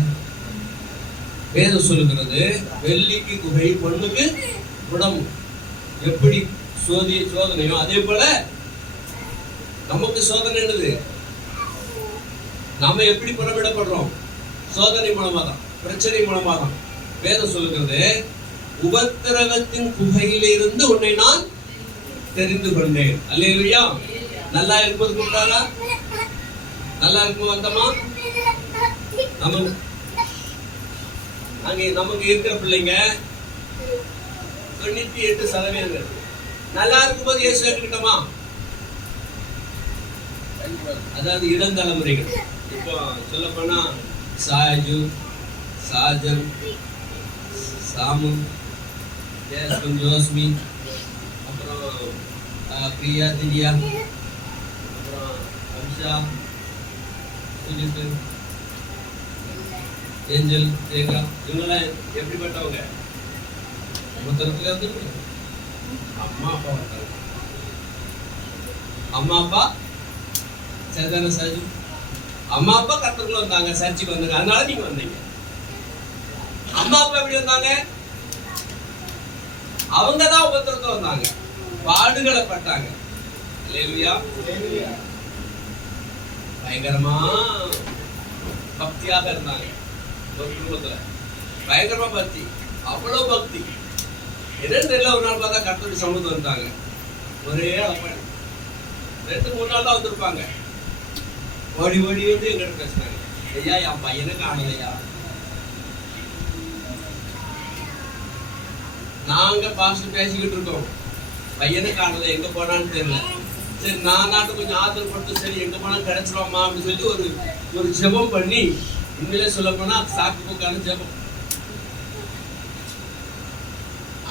வேதம் சொல்லுகிறது வெள்ளிக்கு குகை பொன்னுக்கு குடம். எப்படி சோதனையோ அதே போல நமக்கு சோதனை என்னது? நாம எப்படி புறவிடப்படுறோம்? சோதனை மூலமா தான், பிரச்சனை மூலமா தான். வேதம் சொல்லுகிறது உபத்திரவத்தின் குகையிலிருந்து உன்னை நான் தெரிந்து கொண்டேன். அல்லேலூயா. நல்லா இருக்கும்போது கூப்பிட்டாரா? நல்லா இருக்கும்போது வந்தமா? நமக்கு இருக்கிற பிள்ளைங்க 98% நல்லா இருக்கும்போது இயேசு ஏற்றுக்கிட்டோமா? அதாவது இளந்தலைமுறைகள். இப்போ சொல்ல போனா சாஜு, சாஜன், சாமு, ஜோஸ்மி, அப்புறம் பிரியா, திரியா, அப்புறம் அம்ஷா, சுஜித், ஏஞ்சல், ரேகா, இவங்கெல்லாம் எப்படிப்பட்டவங்க? மொத்தத்துல இருந்து அம்மா அப்பா வந்தாங்க. அம்மா அப்பா சரிதான சாஜு? அம்மா அப்பா கர்த்தருக்குள்ள வந்தாங்க, சர்ச்சுக்கு வந்தாங்க, அதனால நீங்க வந்தீங்க. அம்மா அப்பா எப்படி வந்தாங்க? அவங்கதான் உபத்திரத்துல வந்தாங்க, பாடுகளை பட்டாங்க. அல்லேலூயா. பயங்கரமா பக்தியாக இருந்தாங்க. ஒரு குடும்பத்துல பயங்கரமா பக்தி, அவ்வளவு பக்தி. என்னன்னு தெரியல. ஒரு நாள் பார்த்தா கர்த்தருடைய சமூகத்துக்கு வந்துட்டாங்க. ஒரே அலப்பாடு. 2-3 நாள் தான் வந்திருப்பாங்க. ஓடி ஓடி வந்து எங்கிட்ட பேசினாங்க, ஐயா என் பையனை காணலையா. நாங்க பாஸ்டர் பேசிக்கிட்டு இருக்கோம், பையனை காணல, எங்க போனான்னு தெரியல. சரி நான் கொஞ்சம் ஆதரவு படுத்து, சரி எங்க போனா கிடைச்சிருவாமா அப்படின்னு சொல்லி ஒரு ஜெபம் பண்ணி, உண்மையிலே சொல்ல போனா சாக்கு போக்கான ஜெபம்.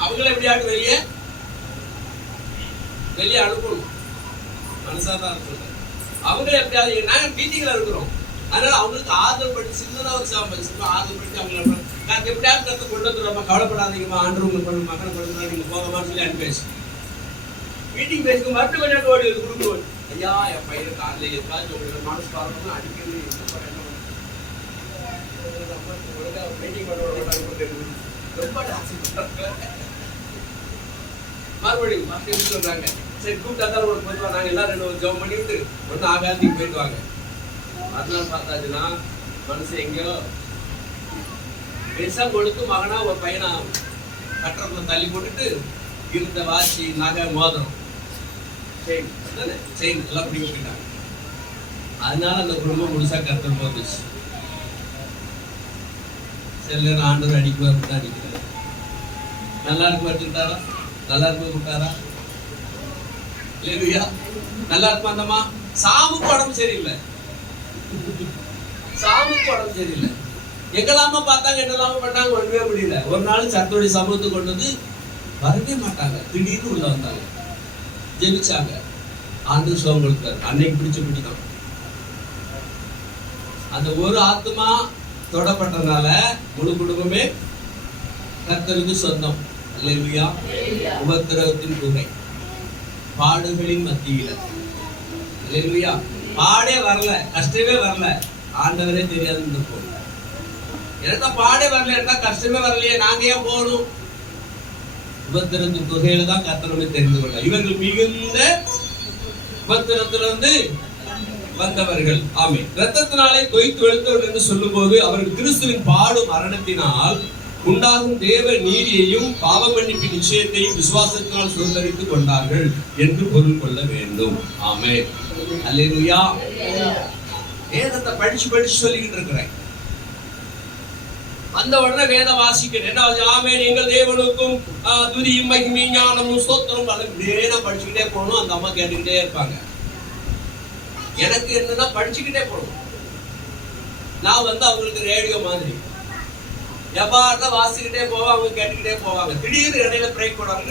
அவங்கள எப்படியாவது வெளியே அனுப்பணும், மனசாதான் இருக்கணும். அவங்கள எப்படியாவது, நாங்க மீட்டிங்ல இருக்கிறோம், அதனால அவங்களுக்கு ஆதரவு படுத்தி சின்னதா ஒரு ஆதரவு படுத்தி அவங்களை எப்படியாவது கருத்து கொண்டு வந்துடுறோமா, கவலைப்படாதீங்கம்மா, ஆண்டு உங்களுக்கு பண்ணு, மகனை பண்ணுறா, நீங்க போகமான்னு சொல்லி அனுப்பேசி மீட்டிங் பேசுங்க. மறுபடியும் கொஞ்சம் ஓடி வந்து கொடுக்குவோம், ஐயா என் பையனை காலையில் எதுக்காச்சும் உங்களுக்கு மனசு பாருங்க அடிக்கிறது மீட்டிங் பண்ண ரொம்ப மறுபடியும் சொல்றாங்க, சரி கூப்பிட்டா தான் உங்களுக்கு போயிட்டு நாங்க எல்லாரும் 2 ஜெபம் பண்ணிவிட்டு ஒன்னும் ஆகாது நீங்க போயிட்டு வாங்க. மறுநாள் பார்த்தாச்சுன்னா மனுஷன் எங்கேயோ பெருசா கொடுத்து மகனா ஒரு பையனா கட்டணத்துல தள்ளி போட்டுட்டு இருந்த வாட்சி நகை மோதிரம் செயின் எல்லாம் பிடி வச்சுக்கிட்டாங்க. அதனால அந்த குடும்பம் முழுசா கர்த்தர் போந்துச்சு. சில நேரம் ஆண்டவர் அடிக்குவார், அடிக்கிறார். நல்லா இருக்கு வச்சுக்கிட்டாரா, நல்லா இருக்கு விட்டாரா இல்லையா, நல்லா இருக்கும். அந்தம்மா சாமுக்கு உடம்பு சரியில்லை, சாமுக்கு உடம்பு சரியில்லை. எங்கெல்லாம பார்த்தாங்க, என்னெல்லாம பண்ணாங்க, ஒண்ணுமே முடியல. ஒரு நாள் சர்த்தோடைய சமூகத்துக்கு கொண்டு வந்து வரவே மாட்டாங்க, திடீர்னு உள்ள வந்தாங்க, ஜெபிச்சாங்க, ஆண்டு சோகம் கொடுத்தாரு. அன்னைக்கு பிடிதான் அந்த ஒரு ஆத்மா தொடப்பட்டனால முழு குடும்பமே கர்த்தருக்கு சொந்தம். அல்லேலூயா. உபத்திரவத்தின் குகை, பாடுகளின் மத்தியில, அல்லேலூயா. பாடே வரல, கஷ்டமே வரல, ஆண்டவரே தெரியாது இந்த போகும். எனக்கு பாடே வரல, எனக்கு கஷ்டமே வரலையே, நாங்க ஏன் போகணும்? உபத்திரத்தின் தொகையில தான் கர்த்தரை தெரிந்து கொள்ள. இவர்கள் மிகுந்த உபத்திரத்திலிருந்து வந்தவர்கள். ஆமே. இரத்தத்தினாலே கொய்த்து வெளுத்தவர்கள் என்று சொல்லும் போது அவர்கள் கிறிஸ்துவின் பாடும் மரணத்தினால் உண்டாகும் தேவ நீதியையும் பாவ மன்னிப்பின் நிச்சயத்தையும் விசுவாசத்தினால் சுதந்திரித்துக் கொண்டார்கள் என்று பொருள் கொள்ள வேண்டும். ஆமே. அல்லேலூயா. வேதத்தை படிச்சு சொல்லிக்கிட்டு இருக்கிறேன். அந்த உடனே வேத வாசிக்கணும். என்ன ஆமே, எங்கள் தேவனுக்கும் துதியும் மகிமையும் ஞானமும் ஸ்தோத்திரம் வேதம் படிச்சுக்கிட்டே போகணும். அந்த அம்மா கேட்டுக்கிட்டே இருப்பாங்க. எனக்கு என்னன்னா படிச்சுக்கிட்டே போகணும். நான் அவங்களுக்கு ரேடியோ மாதிரி எவ்வாறு வாசிக்கிட்டே போவாங்க, அவங்க கேட்டுக்கிட்டே போவாங்க. திடீர்னு இடையில பிரேக் போடுவாங்க,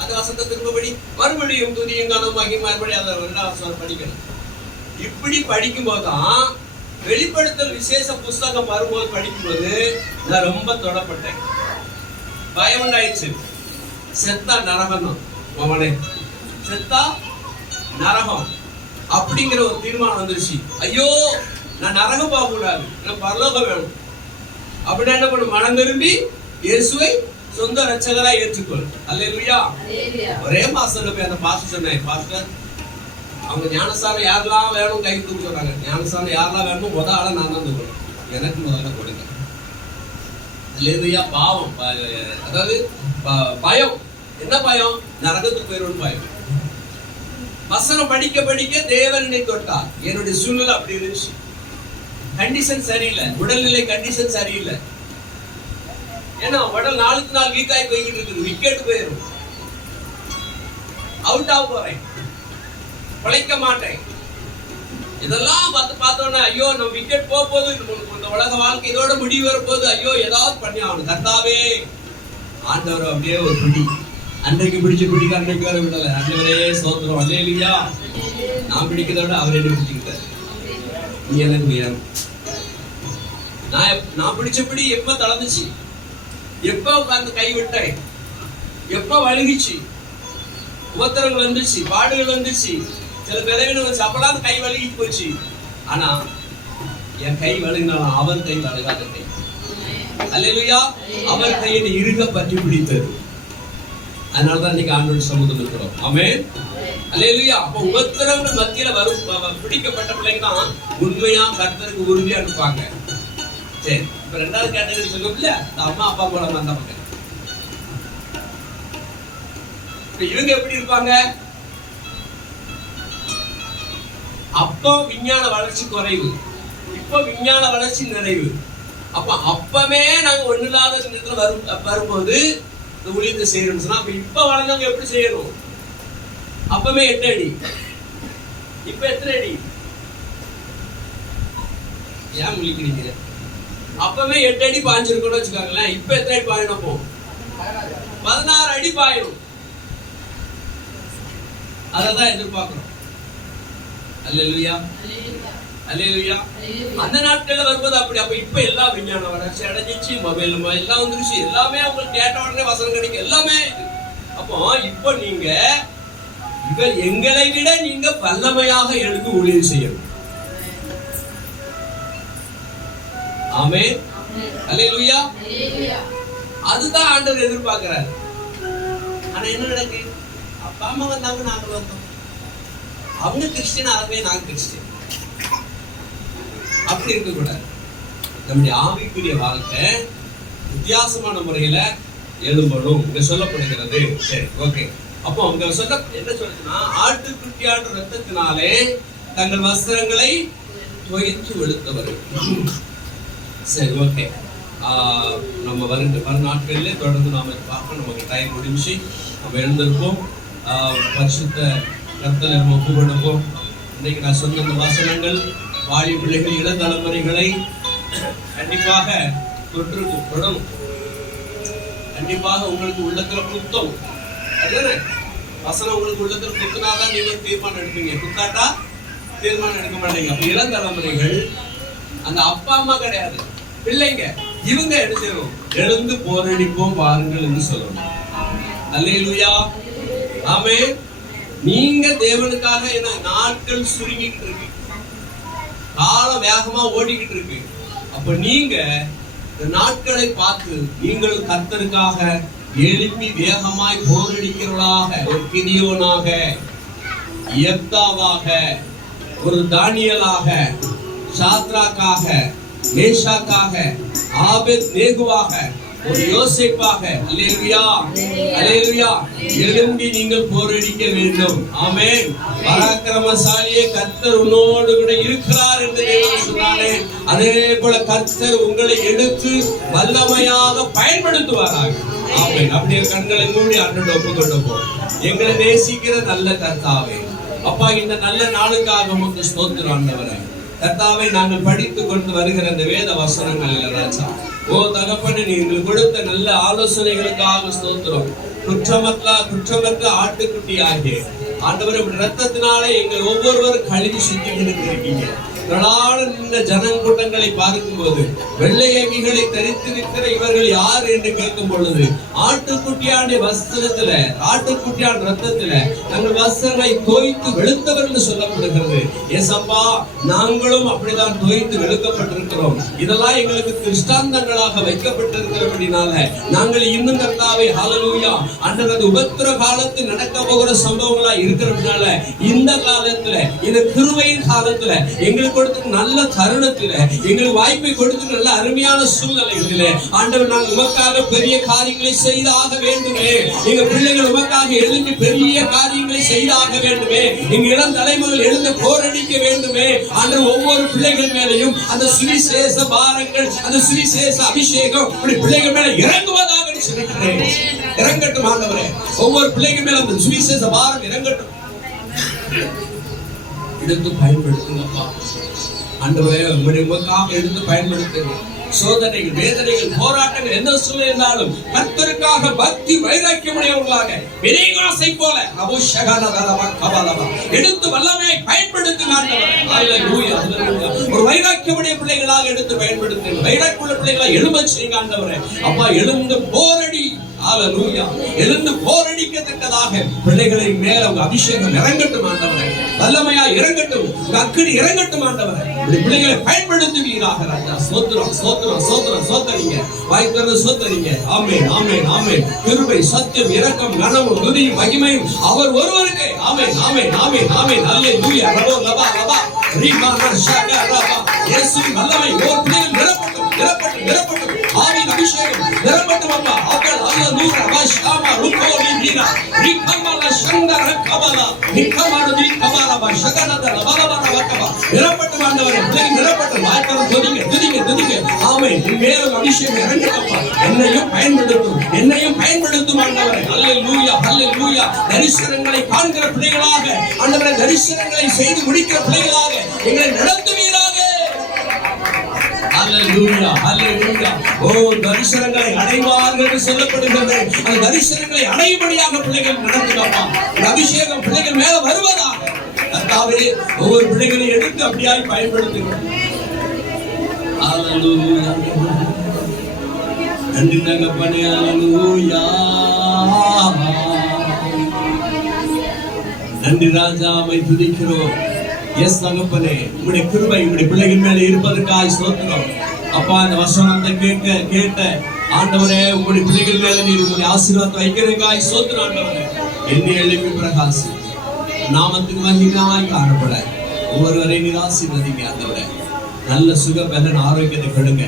அந்த வசந்த திரும்பபடி மறுபடியும் துதியும் ஞானம் மகிமை மறுபடியும் அதை 2வது படிக்கணும். இப்படி படிக்கும் போதுதான் வெளிப்படுத்தல் விசேஷ புஸ்தகம் வரும்போது படிக்கும்போது நான் ரொம்ப தொடப்பட்டேன். பயம் உண்டாயிடுச்சு. செத்தா நரகம் தான், அவனே செத்தா நரகம் அப்படிங்கிற ஒரு தீர்மானம் வந்துருச்சு. ஐயோ நான் நரகம் போக கூடாது, எனக்கு பரலோகம் வேணும். அப்படின்னா என்ன பண்ணு, மனம் திரும்பி இயேசுவை சொந்த ரட்சகரா ஏற்றுக்கொள். அல்லேலூயா. ஒரே மாசத்துல போய் அந்த பாஸ்டர் சொன்னேன், பாஸ்டர் அவங்க ஞானஸ்தானம் யாரெல்லாம் வேணும் கை தூக்கி சொல்றாங்க. ஞானஸ்தானம் யாரெல்லாம் வேணுமோ ஆள நான் தான் தூக்கணும், எனக்கு முதல்ல கொடுங்க. அல்லேலூயா. பாவம், அதாவது பயம். என்ன பயம்? நரகத்துக்கு போயிடும் பயம். வசனம் படிக்க படிக்க தேவனை தொட்டார். என்னுடைய சூழ்நிலை அப்படி இருந்துச்சு. கண்டிஷன் சரியில்லை, உடல்நிலை கண்டிஷன் சரியில்லை. ஏன்னா உடல் நாளுக்கு நாள் வீக்காய் போய்கிட்டு இருக்குது. விக்கெட் போயிடும், அவுட் ஆக போறேன், பிழைக்க மாட்டேன். இதெல்லாம் பார்த்தோன்னா ஐயோ நம்ம விக்கெட் போக போது, இந்த உலக வாழ்க்கை இதோட முடிவு வர போது, ஐயோ ஏதாவது பண்ணி ஆகணும். கர்த்தாவே, ஆண்டவர் அப்படியே ஒரு பிடி அன்றைக்கு பிடிக்க அன்றைக்கு வர விடல. ஆண்டவரே ஸ்தோத்திரம். அல்லேலூயா. நான் பிடிக்கிறத விட அவர் என்ன பிடிச்சுக்கிட்டார். நீ எனக்கு உயரம். நான் பிடிச்சபடி எப்ப தளர்ந்துச்சு, எப்ப அந்த கை விட்டேன், எப்ப வழுகிச்சு, உபத்திரங்கள் வந்துச்சு, பாடுகள் வந்துச்சு, சில பிறவின அப்பெல்லாம் கை வழுகிட்டு போச்சு. ஆனா என் கை வழுங்கினாலும் அவர் கை வழுகாத கை. அல்லேலூயா. அவர் கையை இறுக பற்றி பிடித்தது. அதனாலதான் இன்னைக்கு ஆண்டவர் சமூகம் இருக்கிறோம். ஆமென். அல்லேலூயா. அப்ப உபத்திரங்கள் மத்தியில வரும் பிடிக்கப்பட்ட பிள்ளைங்க தான் உண்மையா கர்த்தருக்கு உறுதியா இருப்பாங்க. சரி, இப்ப 2வது கேட்டகரி சொல்லுவோம் இல்ல, அம்மா அப்பா போல வந்த மக்கள். இவங்க எப்படி இருப்பாங்க? அப்போ விஞ்ஞான வளர்ச்சி குறைவு, இப்ப விஞ்ஞான வளர்ச்சி நிறைவு. அப்பவே நாங்க ஒண்ணு இல்லாத நேரத்துல வரும்போது இந்த ஊழியத்தை செய்யணும்னு சொன்னா, அப்ப இப்ப வளர்ந்தவங்க எப்படி செய்யணும்? அப்பவே 8 அடி, இப்ப எத்தனை அடி? ஏன் முழிக்கிறீங்க? அப்பவே 8 அடி பாய்ஞ்சிருக்கணும்னு வச்சுக்காங்களேன். இப்ப எத்தனை அடி பாயணும்? 16 அடி பாயும். அததான் எதிர்பார்க்கிறோம். அல்லேலூயா, அல்லேலூயா. அந்த நாட்கள்ல வரும்போது அப்படி. அப்ப இப்ப எல்லா விஞ்ஞான வளர்ச்சி அடைஞ்சிச்சு, மொபைல் எல்லாம் வந்துருச்சு, எல்லாமே உங்களுக்கு கேட்ட உடனே வசனம் கிடைக்கும், எல்லாமே. அப்போ இப்ப நீங்க இவர் எங்களை விட நீங்க வல்லமையாக எழுந்து ஊழியம் செய்யணும். ஆமென், அல்லேலூயா. அதுதான் ஆண்டவர் எதிர்பார்க்கிறார். ஆனா என்ன நடக்கு? அப்பா அம்மா வந்தாங்க, நாங்க வந்தோம். அவங்க கிறிஸ்டியன் ஆகவே நாங்க கிறிஸ்டியன். அப்படி இருக்க கூடாது. நம்முடைய ஆவிக்குரிய வாழ்க்கை வித்தியாசமான முறையில எழும்பணும் இங்க சொல்லப்படுகிறது. சரி, ஓகே. அப்போ அவங்க சொல்ல என்ன சொல்லுதுன்னா, ஆட்டுக்குட்டியாட ரத்தத்தினாலே தங்கள் வஸ்திரங்களை துவைத்து வெளுத்தவர்கள். சரி, ஓகே. நம்ம வரும் நாட்களிலே தொடர்ந்து நாம பார்க்க, நமக்கு டைம் முடிஞ்சு நம்ம எழுந்திருப்போம். பரிசுத்த கர்த்தரை நம்ம ஒப்பு கொடுப்போம். இன்னைக்கு நான் சொன்ன அந்த வசனங்கள் வாலி பிள்ளைகள், இள தலைமுறைகளை கண்டிப்பாக தொடும். கண்டிப்பாக உங்களுக்கு உள்ளத்துல குத்தம். அதுதானே வசனம் உங்களுக்கு உள்ளத்துல குத்துனாதான் நீங்க தீர்மானம் எடுப்பீங்க. குத்தாட்டா தீர்மானம் எடுக்க மாட்டீங்க. அப்ப இளம் தலைமுறைகள், அந்த அப்பா அம்மா கிடையாது, பிள்ளைங்க, இவங்க என்ன செய்யணும்? எழுந்து போரடிப்போம் பாருங்கள் என்று சொல்லணும். அல்லேலூயா, ஆமென். நீங்க தேவனுக்காக என்ன, நாட்கள் சுருங்கிட்டு இருக்கு, காலம் வேகமா ஓடிக்கிட்டு இருக்கு. அப்ப நீங்க இந்த நாட்களை பார்த்து நீங்களும் கர்த்தருக்காக எழுப்பி வேகமாய் போரடிக்கிறவர்களாக, ஒரு கிதியோனாக, யெப்தாவாக, ஒரு தானியேலாக, சாத்ராக்காக, மேஷாக்காக, ஆபேத் நேகுவாக, ஒரு யோசேப்பாக, அல்லேலூயா, அல்லேலூயா, எழும்பி நீங்கள் போரடிக்க வேண்டும். ஆமென். பராக்கிரமசாலியே, கர்த்தர் உன்னோடு கூட இருக்கிறார் என்று தேவன் சொன்னாரே, அதே போல கர்த்தர் உங்களை எடுத்து வல்லமையாக பயன்படுத்துவாராக. ஆமென். அப்படியே கண்களை மூடி ஆண்டவரை ஒப்புக்கொள்வோம். எங்களை நேசிக்கிற நல்ல கர்த்தாவே, அப்பா, இந்த நல்ல நாளுக்காக உமக்கு ஸ்தோத்திரம் ஆண்டவரே. கர்த்தாவை நாங்கள் படித்துக் கொண்டு வருகிற அந்த வேத வசனங்கள் ராஜா, ஓ தகப்பனே, நீங்கள் கொடுத்த நல்ல ஆலோசனைகளுக்காக ஸ்தோத்திரம். குற்றமற்ற ஆட்டுக்குட்டி ஆகிய ஆண்டவரே, ரத்தத்தினாலே எங்கள் ஒவ்வொருவரும் கழுவி சுத்திகரித்திருக்கீங்க. இந்த ஜனக்கூட்டங்களை பார்க்கும் போது வெள்ளை அங்கிகளை தரித்திருக்கிற இவர்கள் யார் என்று கேட்கும் பொழுது, ஆட்டுக்குட்டியான வஸ்திரத்துல, ஆட்டுக்குட்டியான ரத்தத்துல தங்கள் வஸ்திரங்களை தோய்த்து வெளுத்தவர்கள் சொல்லப்படுகிறது. ஏசப்பா, நாங்களும் அப்படிதான் தோய்த்து வெளுக்கப்பட்டிருக்கிறோம். இதெல்லாம் எங்களுக்கு திருஷ்டாந்தங்களாக வைக்கப்பட்டிருக்கிறபடினால நாங்கள் இன்னும் கர்த்தாவே, ஹல்லேலூயா, அன்றைய உபத்திர காலத்தில் நடக்க போகிற சம்பவங்களா இருக்கிறதுனால இந்த காலத்துல, இந்த கிருபையின் காலத்துல, எங்களுக்கு கொடுத்த நல்ல தருணத்துல, எங்களுக்கு வாய்ப்பை கொடுத்து நல்ல அருமையான சூழ்நிலைகளிலே ஆண்டவர், நாங்கள் உமக்காக பெரிய காரியங்களை செய்தாக வேண்டுமே. எங்க பிள்ளைகள் உமக்காக எழுந்து பெரிய காரியங்களை செய்தாக வேண்டுமே. எங்க இளம் தலைமுறைகள் எழுந்து போரடிக்க வேண்டுமே. ஆண்டவர், ஒவ்வொரு பிள்ளைகள் மேலையும் அந்த சுவிசேஷ பாரங்கள், அந்த சுவிசேஷ அபிஷேகம் பிள்ளைகள் மேல இறங்குவதாக சொல்லிக்கிறேன். இறங்கட்டும் ஆண்டவரே, ஒவ்வொரு பிள்ளைகள் மேல அந்த சுவிசேஷ பாரம் இறங்கட்டும். எடுத்து பயன்படுத்துங்கப்பா ஆண்டவரே, உங்களுக்காக எடுத்து பயன்படுத்துங்க. சோதனைகள், வேதனைகள், போராட்டங்கள் எந்த சூழ்நிலை இருந்தாலும் கர்த்தருக்காக பக்தி வைராக்கியமுடையவர்களாக வினேகாசை போல எடுத்து வல்லமையை பயன்படுத்தி ஒரு வைராக்கியமுடைய பிள்ளைகளாக எடுத்து பயன்படுத்துங்க. வைராக்கியமுள்ள பிள்ளைகளாக எழும்ப செய்யுங்க ஆண்டவரே. அப்பா, எழுந்து போரடி, ஹல்லேலூயா, எழுந்து போரடிக்கத்தக்கதாக பிள்ளைகளை மேல உங்க அபிஷேகம் இறங்கட்டும் ஆண்டவரே. வல்லமையா இறங்கட்டும், அக்கினி இறங்கட்டும் ஆண்டவரே. பிள்ளைகளை பயன்படுத்துவீராக ராஜா. ஸ்தோத்திரம், ஸ்தோத்திரம், ஸ்தோத்திரம், ஸ்தோத்திரிங்க. வாய்த்தது ஸ்தோத்திரிங்க. ஆமென், ஆமென், ஆமென். கிருபை, சத்தியம், இரக்கம், கனமும், துதியும், மகிமையும் அவர் ஒருவருக்கே. ஆமென், ஆமென், ஆமென், ஆமென். அல்லேலூயா. ரபோ லபா லபா ரீமானா ஷகா ரபா. இயேசுவின் வல்லமை ஓர் பிள்ளைகள் நிரப்பட்டும், நிரப்பட்டும், நிரப்பட்டும். ஆவியின் அபிஷேகம் நிரப்பட்டும் அப்பா. அப்பல் அல்லேலூயா. வஷாமா ருகோலி நீரா ரிகமா கபலா நிக்கமானதி கபலா சகனத லபலபன வக்கபா நிரப்பட்டு ஆண்டவரே பிள்ளைகள் நிரப்பட்டு வாய்க்கார துதிங்க ஆமென் மேலும் அபிஷேகம் இறங்கப்பா என்னையும் பயன்படுத்தும் ஆண்டவரே ஹல்லேலூயா தரிசனங்களை காண்கிற பிள்ளைகளாக ஆண்டவரே தரிசனங்களை செய்து முடிக்கிற பிள்ளைகளாக எங்களை நடத்துவீராக ஹல்லேலூயா ஓ தரிசனங்களை அடைவார்கள் என்று சொல்லப்படுகிறது அந்த தரிசனங்களை அடையும்படியாக பிள்ளைகள் நடத்துங்கப்பா அபிஷேகம் பிள்ளைகள் மேல வருவதாக கர்த்தாவே ஒவ்வொரு பிள்ளைகளை எடுத்து அப்படியாய் பயன்படுத்துங்க ஹல்லேலூயா நன்றி தகப்பனே ஹல்லேலூயா நன்றி ராஜாவை துதிக்கிறோம் எஸ் தகப்பனே உங்களுடைய கிருபை உங்களுடைய பிள்ளைகள் மேல இருப்பதற்காக ஸ்தோத்திரம் அப்பா இந்த வசனத்தை கேட்ட ஆண்டவரே உங்களுடைய பிள்ளைகள் மேல நீர் உங்களுடைய ஆசீர்வாதத்தை வைக்கிறதுக்காக ஸ்தோத்திரம் ஆண்டவரே என்னை எழுப்பி பிரகாசி நாமத்துக்கு மகிமையாய் காணப்பட ஒவ்வொருவரை நீர் ஆசீர்வதிங்க ஆண்டவரே நல்ல சுக பலன் ஆரோக்கியத்தை கொடுங்க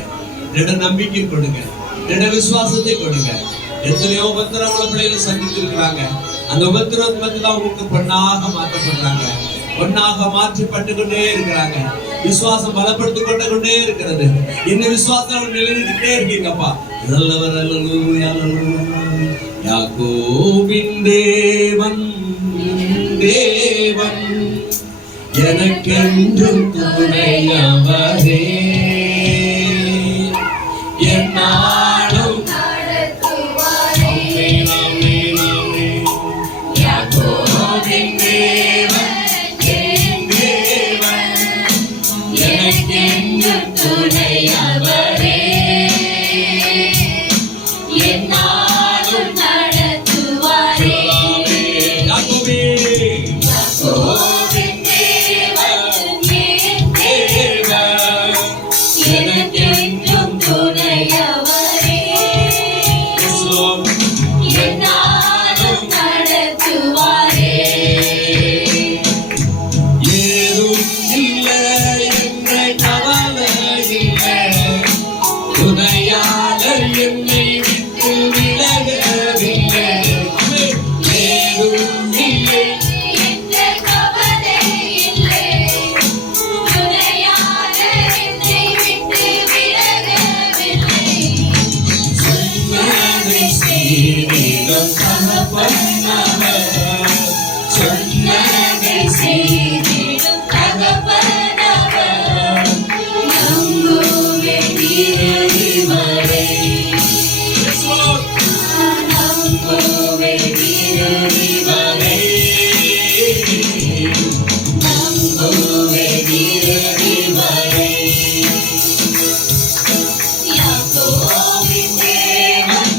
திட நம்பிக்கை கொடுங்க திட விசுவாசத்தை கொடுங்க எத்தனையோ உபத்திரவங்களை பிள்ளைகள் சந்தித்து இருக்கிறாங்க அந்த உபத்திரவத்தை பத்தி தான் உங்களுக்கு பொண்ணாக மாற்றப்படுறாங்க பொண்ணாக மாற்றப்பட்டு கொண்டே இருக்கிறாங்க விசுவாசம் பலப்படுத்திக் கொண்டே இருக்கிறது இந்த விசுவாசம் நிலைநிறுத்திட்டே இருக்கீங்கப்பா நல்லவர் அல்லேலூயா யாக்கோபின் தேவன் எனக்கென்றும் துணையவரே என்னாலும் யாக்கோபின் தேவன் எனக்கென்றும் துணையவரே என்னாலும் நடத்துவாரே யாக்கோபின் தேவன் எனக்கென்றும் துணையவரே என்னாலும் நடத்துவாரே ஏதும் இல்லை துணையாளர் என்னை விட்டு விலகவில்லை ஏதும் இல்லை என்ற கவலை இல்லை துணையாளர் என்னை விட்டு விலகவில்லை சொன்னதை செய்திடும் தகப்பனவர் சொன்னதை செய்திடும் தகப்பனவர் நம்புவே நீரடிவரே நம்புவே நீரடிவரே நம்புவே நீரடிவரே யாக்கோபின் தேவன்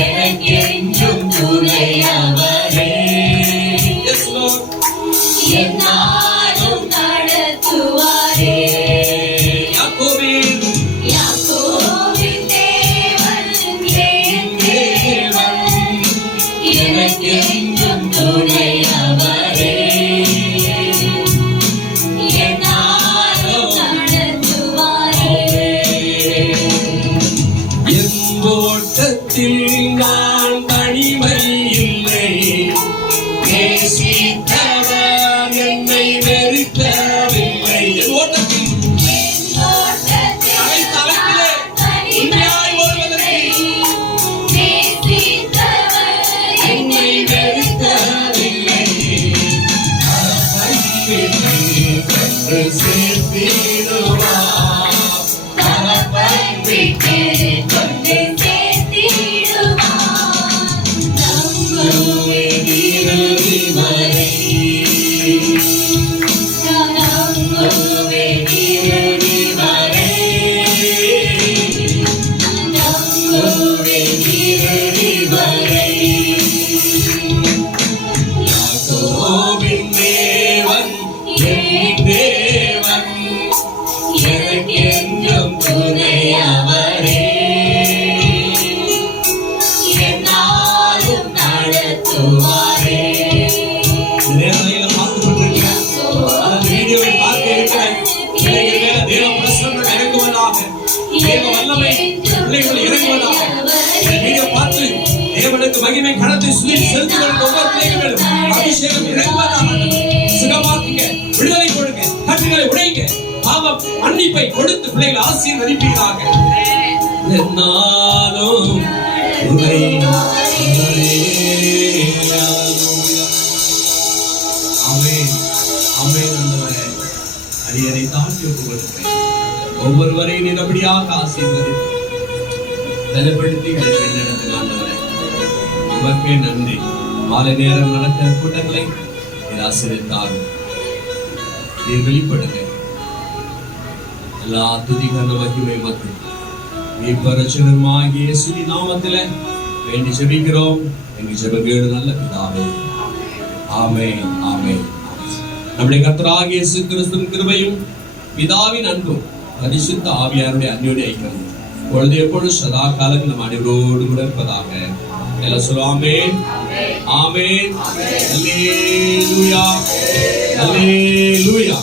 எனக்கென்றும் துணையவரே என்னாலும் நடத்துவாரே யாக்கோபின் தேவன் எனக்கென்றும் துணையவரே என்னாலும் நடத்துவாரே எம்போட்டத்தில் நான் தனிமை இல்லை நேசித்தவர் என்னை வெறுக்கவில்லை என் ஓட்டத்தில் உண்மையாய் ஓடுவதற்கு என்னை வெறுக்கவில்லை கண்டு சேர்த்திடுவார் தகப்பை விட்டு கொண்டு சேர்த்திடுவார் நம்புவே நீரடிவரே நம்புவே நீரடிவரே நம்புவே நீரடிவரே யாக்கோபின் தேவன் என் தேவன் எனக்கென்றும் துணையவரே என்னாலும் நடத்துவாரே நேரலையில் பார்த்து கொண்டிருக்கிறேன் வீடியோவை பார்க்க இருக்கிறேன் தேவ பிரசன்னம் இறங்குவதாக தேவ வல்லமை பிள்ளைகள் இறங்குவதாக வீடியோ பார்த்து தேவனுக்கு உங்களுக்கு மகிமை கனத்தை செலுத்திக் கொள்ளுங்க. ஒவ்வொரு பிள்ளைகள் மேலும் அபிஷேகம் இறங்குவதாக. சுகமாக்குங்க, விடுதலை கொடுங்க, கட்டுகளை உடைங்க, பாவ மன்னிப்பை கொடுத்து பிள்ளைகள் ஆசீர்வதிப்பீர்களாக. என்னாலும் உன்னை ஆமென் ஆமென். ஆண்டவரே, அடியனை தாழ்த்தி ஒப்புக்கொள்கிறேன். ஒவ்வொருவரையும் நீர் அப்படியாக ஆசீர்வதித்து பலப்படுத்தி நடத்துங்க. ஆண்டவரே, உமக்கே நன்றி. மாலை நேரம் நடக்கிற கூட்டங்களை நீர் ஆசீர்வதித்தாலும் நீர் வெளிப்படுங்க. எல்லா துதிகன மகிமை மக்கள் மீட்பரட்சகருமாகிய இயேசுவின் நாமத்திலே வேண்டி ஜெபிக்கிறோம். எங்கள் ஜெபங்கேடு நல்ல பிதாவே. ஆமென் ஆமென். நம்முடைய கர்த்தராகிய இயேசு கிறிஸ்துவின் கிருபையும் பிதாவின் அன்பும் பரிசுத்த ஆவியாருடைய அன்யோன்ய ஐக்கியமும் பொழுது எப்பொழுது சதா காலம் நம் அனைவரோடு கூட இருப்பதாக. எல்லாம் சொல்லுவோம். ஆமென் ஆமென். அல்லேலூயா அல்லேலூயா.